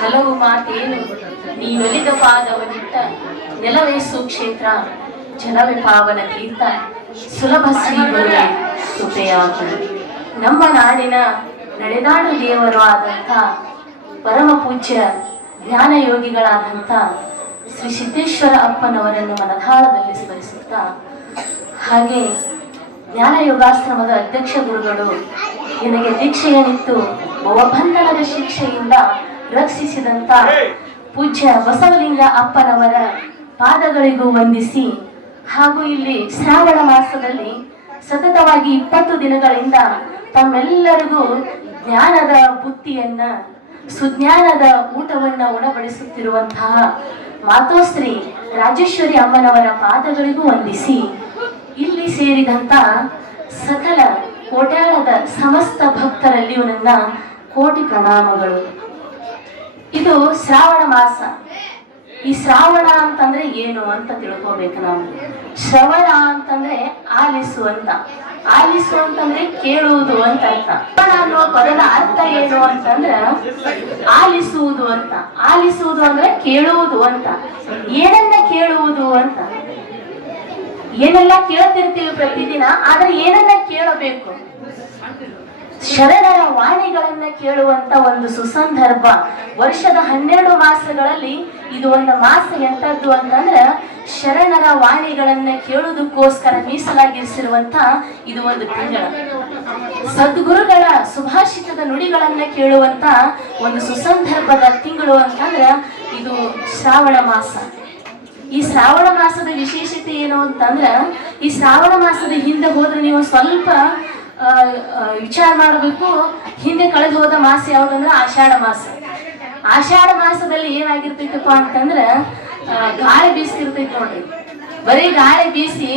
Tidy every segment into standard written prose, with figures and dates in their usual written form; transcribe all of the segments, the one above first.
ಹಲವು ಮಾತೇನು ನೀನೊಲಿದ ಪಾದವನಿಟ್ಟ ನೆಲವೇ ಸುಕ್ಷೇತ್ರ ಜಲವೇ ಪಾವನ ತೀರ್ಥ ಸುಲಭ ಶ್ರೀಗುರುವೆ ಕೃಪೆಯಾಗು. ನಮ್ಮ ನಾಡಿನ ನಡೆದಾಡು ದೇವರು ಆದಂಥ ಪರಮ ಪೂಜ್ಯ ಜ್ಞಾನ ಯೋಗಿಗಳಾದಂಥ ಶ್ರೀ ಸಿದ್ದೇಶ್ವರ ಅಪ್ಪನವರನ್ನು ಮನದಾಳದಲ್ಲಿ ಸ್ಮರಿಸುತ್ತಾ, ಹಾಗೆ ಜ್ಞಾನ ಯೋಗಾಶ್ರಮದ ಅಧ್ಯಕ್ಷ ಗುರುಗಳು ನಿನಗೆ ದೀಕ್ಷೆಯನ್ನಿತ್ತು ಭವಬಂಧನದ ಶಿಕ್ಷೆಯಿಂದ ರಕ್ಷಿಸಿದಂಥ ಪೂಜ್ಯ ಬಸವಲಿಂಗ ಅಪ್ಪನವರ ಪಾದಗಳಿಗೂ ವಂದಿಸಿ, ಹಾಗೂ ಇಲ್ಲಿ ಶ್ರಾವಣ ಮಾಸದಲ್ಲಿ ಸತತವಾಗಿ 20 ದಿನಗಳಿಂದ ತಮ್ಮೆಲ್ಲರಿಗೂ ಜ್ಞಾನದ ಬುತ್ತಿಯನ್ನ ಸುಜ್ಞಾನದ ಊಟವನ್ನ ಉಣಬಡಿಸುತ್ತಿರುವಂತಹ ಮಾತೋಶ್ರೀ ರಾಜೇಶ್ವರಿ ಅಮ್ಮನವರ ಪಾದಗಳಿಗೂ ವಂದಿಸಿ, ಇಲ್ಲಿ ಸೇರಿದಂತ ಸಕಲ ಕೋಟ್ಯಾಳದ ಸಮಸ್ತ ಭಕ್ತರಲ್ಲಿಯೂ ನನ್ನ ಕೋಟಿ ಪ್ರಣಾಮಗಳು. ಇದು ಶ್ರಾವಣ ಮಾಸ. ಈ ಶ್ರಾವಣ ಅಂತಂದ್ರೆ ಏನು ಅಂತ ತಿಳ್ಕೋಬೇಕು ನಾವು. ಶ್ರವಣ ಅಂತಂದ್ರೆ ಆಲಿಸು ಅಂತ, ಆಲಿಸು ಅಂತಂದ್ರೆ ಕೇಳುವುದು ಅಂತ ಅರ್ಥ. ಶ್ರವಣ ಅನ್ನುವ ಪದದ ಅರ್ಥ ಏನು ಅಂತಂದ್ರ ಆಲಿಸುವುದು ಅಂತ. ಆಲಿಸುವುದು ಅಂದ್ರೆ ಕೇಳುವುದು ಅಂತ. ಏನನ್ನ ಕೇಳುವುದು ಅಂತ, ಏನೆಲ್ಲ ಕೇಳ್ತಿರ್ತೀವಿ ಪ್ರತಿದಿನ, ಆದ್ರೆ ಏನನ್ನ ಕೇಳಬೇಕು? ಶರಣರ ವಾಣಿಗಳನ್ನ ಕೇಳುವಂತ ಒಂದು ಸುಸಂದರ್ಭ. ವರ್ಷದ 12 ಮಾಸಗಳಲ್ಲಿ ಇದು ಒಂದು ಮಾಸ ಎಂತದ್ದು ಅಂತಂದ್ರ ಶರಣರ ವಾಣಿಗಳನ್ನ ಕೇಳುವುದಕ್ಕೋಸ್ಕರ ಮೀಸಲಾಗಿರಿಸಿರುವಂತ ಇದು ಒಂದು ತಿಂಗಳ. ಸದ್ಗುರುಗಳ ಸುಭಾಷಿತದ ನುಡಿಗಳನ್ನ ಕೇಳುವಂತ ಒಂದು ಸುಸಂದರ್ಭದ ತಿಂಗಳು ಅಂತಂದ್ರ ಇದು ಶ್ರಾವಣ ಮಾಸ. ಈ ಶ್ರಾವಣ ಮಾಸದ ವಿಶೇಷತೆ ಏನು ಅಂತಂದ್ರ, ಈ ಶ್ರಾವಣ ಮಾಸದ ಹಿಂದೆ ಹೋದ್ರೆ ನೀವು ಸ್ವಲ್ಪ ವಿಚಾರ ಮಾಡಬೇಕು. ಹಿಂದೆ ಕಳೆದು ಹೋದ ಮಾಸ ಯಾವ್ದಂದ್ರೆ ಆಷಾಢ ಮಾಸ. ಆಷಾಢ ಮಾಸದಲ್ಲಿ ಏನಾಗಿರ್ತೈತಪ್ಪ ಅಂತಂದ್ರ ಗಾಳಿ ಬೀಸ್ತಿರ್ತೈತಿ ನೋಡ್ರಿ. ಬರೀ ಗಾಳಿ ಬೀಸಿ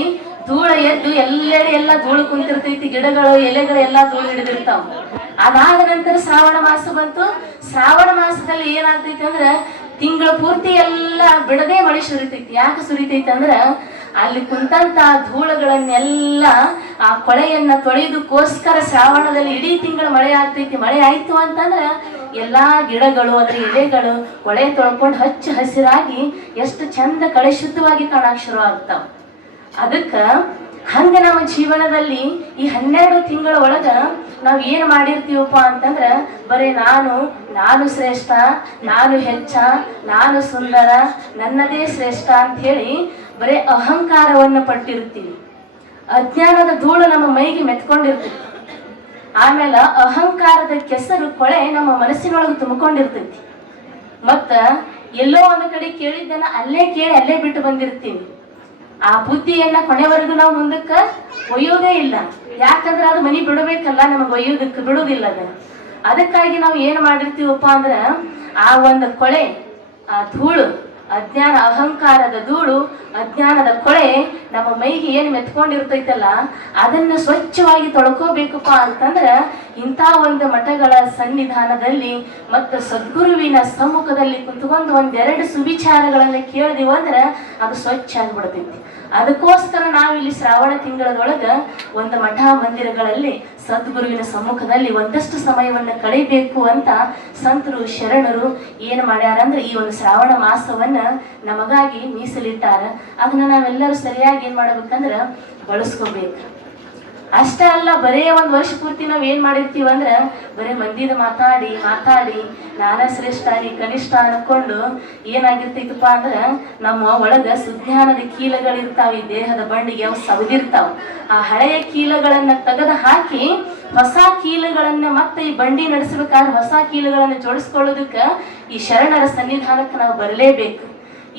ಧೂಳ ಎದ್ದು ಎಲ್ಲೆಡೆ ಎಲ್ಲ ಧೂಳು ಕುಂತಿರ್ತೈತಿ. ಗಿಡಗಳು ಎಲೆಗಳು ಎಲ್ಲಾ ಧೂಳು ಹಿಡಿದಿರ್ತಾವ. ಅದಾದ ನಂತರ ಶ್ರಾವಣ ಮಾಸ ಬಂತು. ಶ್ರಾವಣ ಮಾಸದಲ್ಲಿ ಏನಾಗ್ತೈತಿ ಅಂದ್ರ ತಿಂಗಳ ಪೂರ್ತಿ ಎಲ್ಲ ಬಿಡದೆ ಮಳೆ ಸುರಿತೈತಿ. ಯಾಕೆ ಸುರಿತೈತಿ ಅಂದ್ರ ಅಲ್ಲಿ ಕುಂತಂತ ಧೂಳುಗಳನ್ನೆಲ್ಲ ಆ ಕೊಳೆಯನ್ನ ತೊಳೆಯೋದಕ್ಕೋಸ್ಕರ ಶ್ರಾವಣದಲ್ಲಿ ಇಡೀ ತಿಂಗಳು ಮಳೆ ಆಗ್ತೈತಿ. ಮಳೆ ಆಯ್ತು ಅಂತಂದ್ರ ಎಲ್ಲಾ ಗಿಡಗಳು ಅದ್ರ ಎಲೆಗಳು ಕೊಳೆ ತೊಳ್ಕೊಂಡು ಹಚ್ಚ ಹಸಿರಾಗಿ ಎಷ್ಟು ಚಂದ ಕಳೆ ಶುದ್ಧವಾಗಿ ಕಾಣಕ್ ಶುರು ಆಗ್ತಾವ. ಅದಕ್ಕ ಹಂಗ ನಮ್ಮ ಜೀವನದಲ್ಲಿ ಈ 12 ತಿಂಗಳ ಒಳಗ ನಾವ್ ಏನ್ ಮಾಡಿರ್ತೀವಪ್ಪ ಅಂತಂದ್ರ ಬರೀ ನಾನು ಶ್ರೇಷ್ಠ, ನಾನು ಹೆಚ್ಚ, ನಾನು ಸುಂದರ, ನನ್ನದೇ ಶ್ರೇಷ್ಠ ಅಂತ ಹೇಳಿ ಬರೀ ಅಹಂಕಾರವನ್ನ ಪಟ್ಟಿರ್ತೀವಿ. ಅಜ್ಞಾನದ ಧೂಳು ನಮ್ಮ ಮೈಗೆ ಮೆತ್ಕೊಂಡಿರ್ತೈತಿ. ಆಮೇಲೆ ಅಹಂಕಾರದ ಕೆಸರು ಕೊಳೆ ನಮ್ಮ ಮನಸ್ಸಿನೊಳಗೆ ತುಂಬಿಕೊಂಡಿರ್ತೈತಿ. ಮತ್ತ ಎಲ್ಲೋ ಒಂದು ಕಡೆ ಕೇಳಿದ್ದನ್ನ ಅಲ್ಲೇ ಕೇಳಿ ಅಲ್ಲೇ ಬಿಟ್ಟು ಬಂದಿರ್ತೀವಿ. ಆ ಬುದ್ಧಿಯನ್ನ ಕೊನೆವರೆಗೂ ನಾವು ಮುಂದಕ್ಕ ಒಯ್ಯೋದೇ ಇಲ್ಲ. ಯಾಕಂದ್ರೆ ಅದು ಮನಿ ಬಿಡಬೇಕಲ್ಲ, ನಮಗೆ ಒಯ್ಯೋದಕ್ಕೆ ಬಿಡುದಿಲ್ಲ. ಅದಕ್ಕಾಗಿ ನಾವು ಏನ್ ಮಾಡಿರ್ತೀವಪ್ಪ ಅಂದ್ರ ಆ ಒಂದು ಕೊಳೆ, ಆ ಧೂಳು, ಅಜ್ಞಾನ ಅಹಂಕಾರದ ಧೂಳು, ಅಜ್ಞಾನದ ಕೊಳೆ ನಮ್ಮ ಮೈಗೆ ಏನು ಮೆತ್ಕೊಂಡಿರ್ತೈತಲ್ಲ ಅದನ್ನ ಸ್ವಚ್ಛವಾಗಿ ತೊಳ್ಕೋಬೇಕಪ್ಪ ಅಂತಂದ್ರ ಇಂಥ ಒಂದು ಮಠಗಳ ಸನ್ನಿಧಾನದಲ್ಲಿ ಮತ್ತು ಸದ್ಗುರುವಿನ ಸಮ್ಮುಖದಲ್ಲಿ ಕುಂತ್ಕೊಂಡು 1-2 ಸುವಿಚಾರಗಳನ್ನ ಕೇಳಿದೀವ ಅಂದ್ರ ಅದು ಸ್ವಚ್ಛ ಆಗಿಬಿಡ್ತೈತಿ. ಅದಕ್ಕೋಸ್ಕರ ನಾವಿಲ್ಲಿ ಶ್ರಾವಣ ತಿಂಗಳದೊಳಗ ಒಂದು ಮಠ ಮಂದಿರಗಳಲ್ಲಿ ಸದ್ಗುರುವಿನ ಸಮ್ಮುಖದಲ್ಲಿ ಒಂದಷ್ಟು ಸಮಯವನ್ನ ಕಳೆಯಬೇಕು ಅಂತ ಸಂತರು ಶರಣರು ಏನ್ ಮಾಡ್ಯಾರ ಅಂದ್ರೆ ಈ ಒಂದು ಶ್ರಾವಣ ಮಾಸವನ್ನ ನಮಗಾಗಿ ಮೀಸಲಿಟ್ಟಾರ. ಅದನ್ನ ನಾವೆಲ್ಲರೂ ಸರಿಯಾಗಿ ಏನ್ ಮಾಡ್ಬೇಕಂದ್ರ ಬಳಸ್ಕೋಬೇಕು. ಅಷ್ಟೇ ಅಲ್ಲ, ಬರೇ ಒಂದು ವರ್ಷ ಪೂರ್ತಿ ನಾವ್ ಏನ್ ಮಾಡಿರ್ತೀವ ಅಂದ್ರ ಬರೇ ಮಂದಿದ ಮಾತಾಡಿ ನಾನ ಶ್ರೇಷ್ಠ ನೀ ಕನಿಷ್ಠ ಅನ್ಕೊಂಡು ಏನಾಗಿರ್ತೈತಪ್ಪ ಅಂದ್ರ ನಮ್ಮ ಒಳಗ ಸುಜ್ಞಾನದ ಕೀಲಗಳಿರ್ತಾವ. ಈ ದೇಹದ ಬಂಡಿಗೆ ಅವು ಸವದಿರ್ತಾವ. ಆ ಹಳೆಯ ಕೀಲಗಳನ್ನ ತೆಗೆದು ಹಾಕಿ ಹೊಸ ಕೀಲಗಳನ್ನ ಮತ್ತೆ ಈ ಬಂಡಿ ನಡೆಸಬೇಕಾದ್ರೆ ಹೊಸ ಕೀಲಗಳನ್ನ ಜೋಡಿಸ್ಕೊಳ್ಳೋದಕ್ಕ ಈ ಶರಣರ ಸನ್ನಿಧಾನಕ್ಕೆ ನಾವು ಬರಲೇಬೇಕು.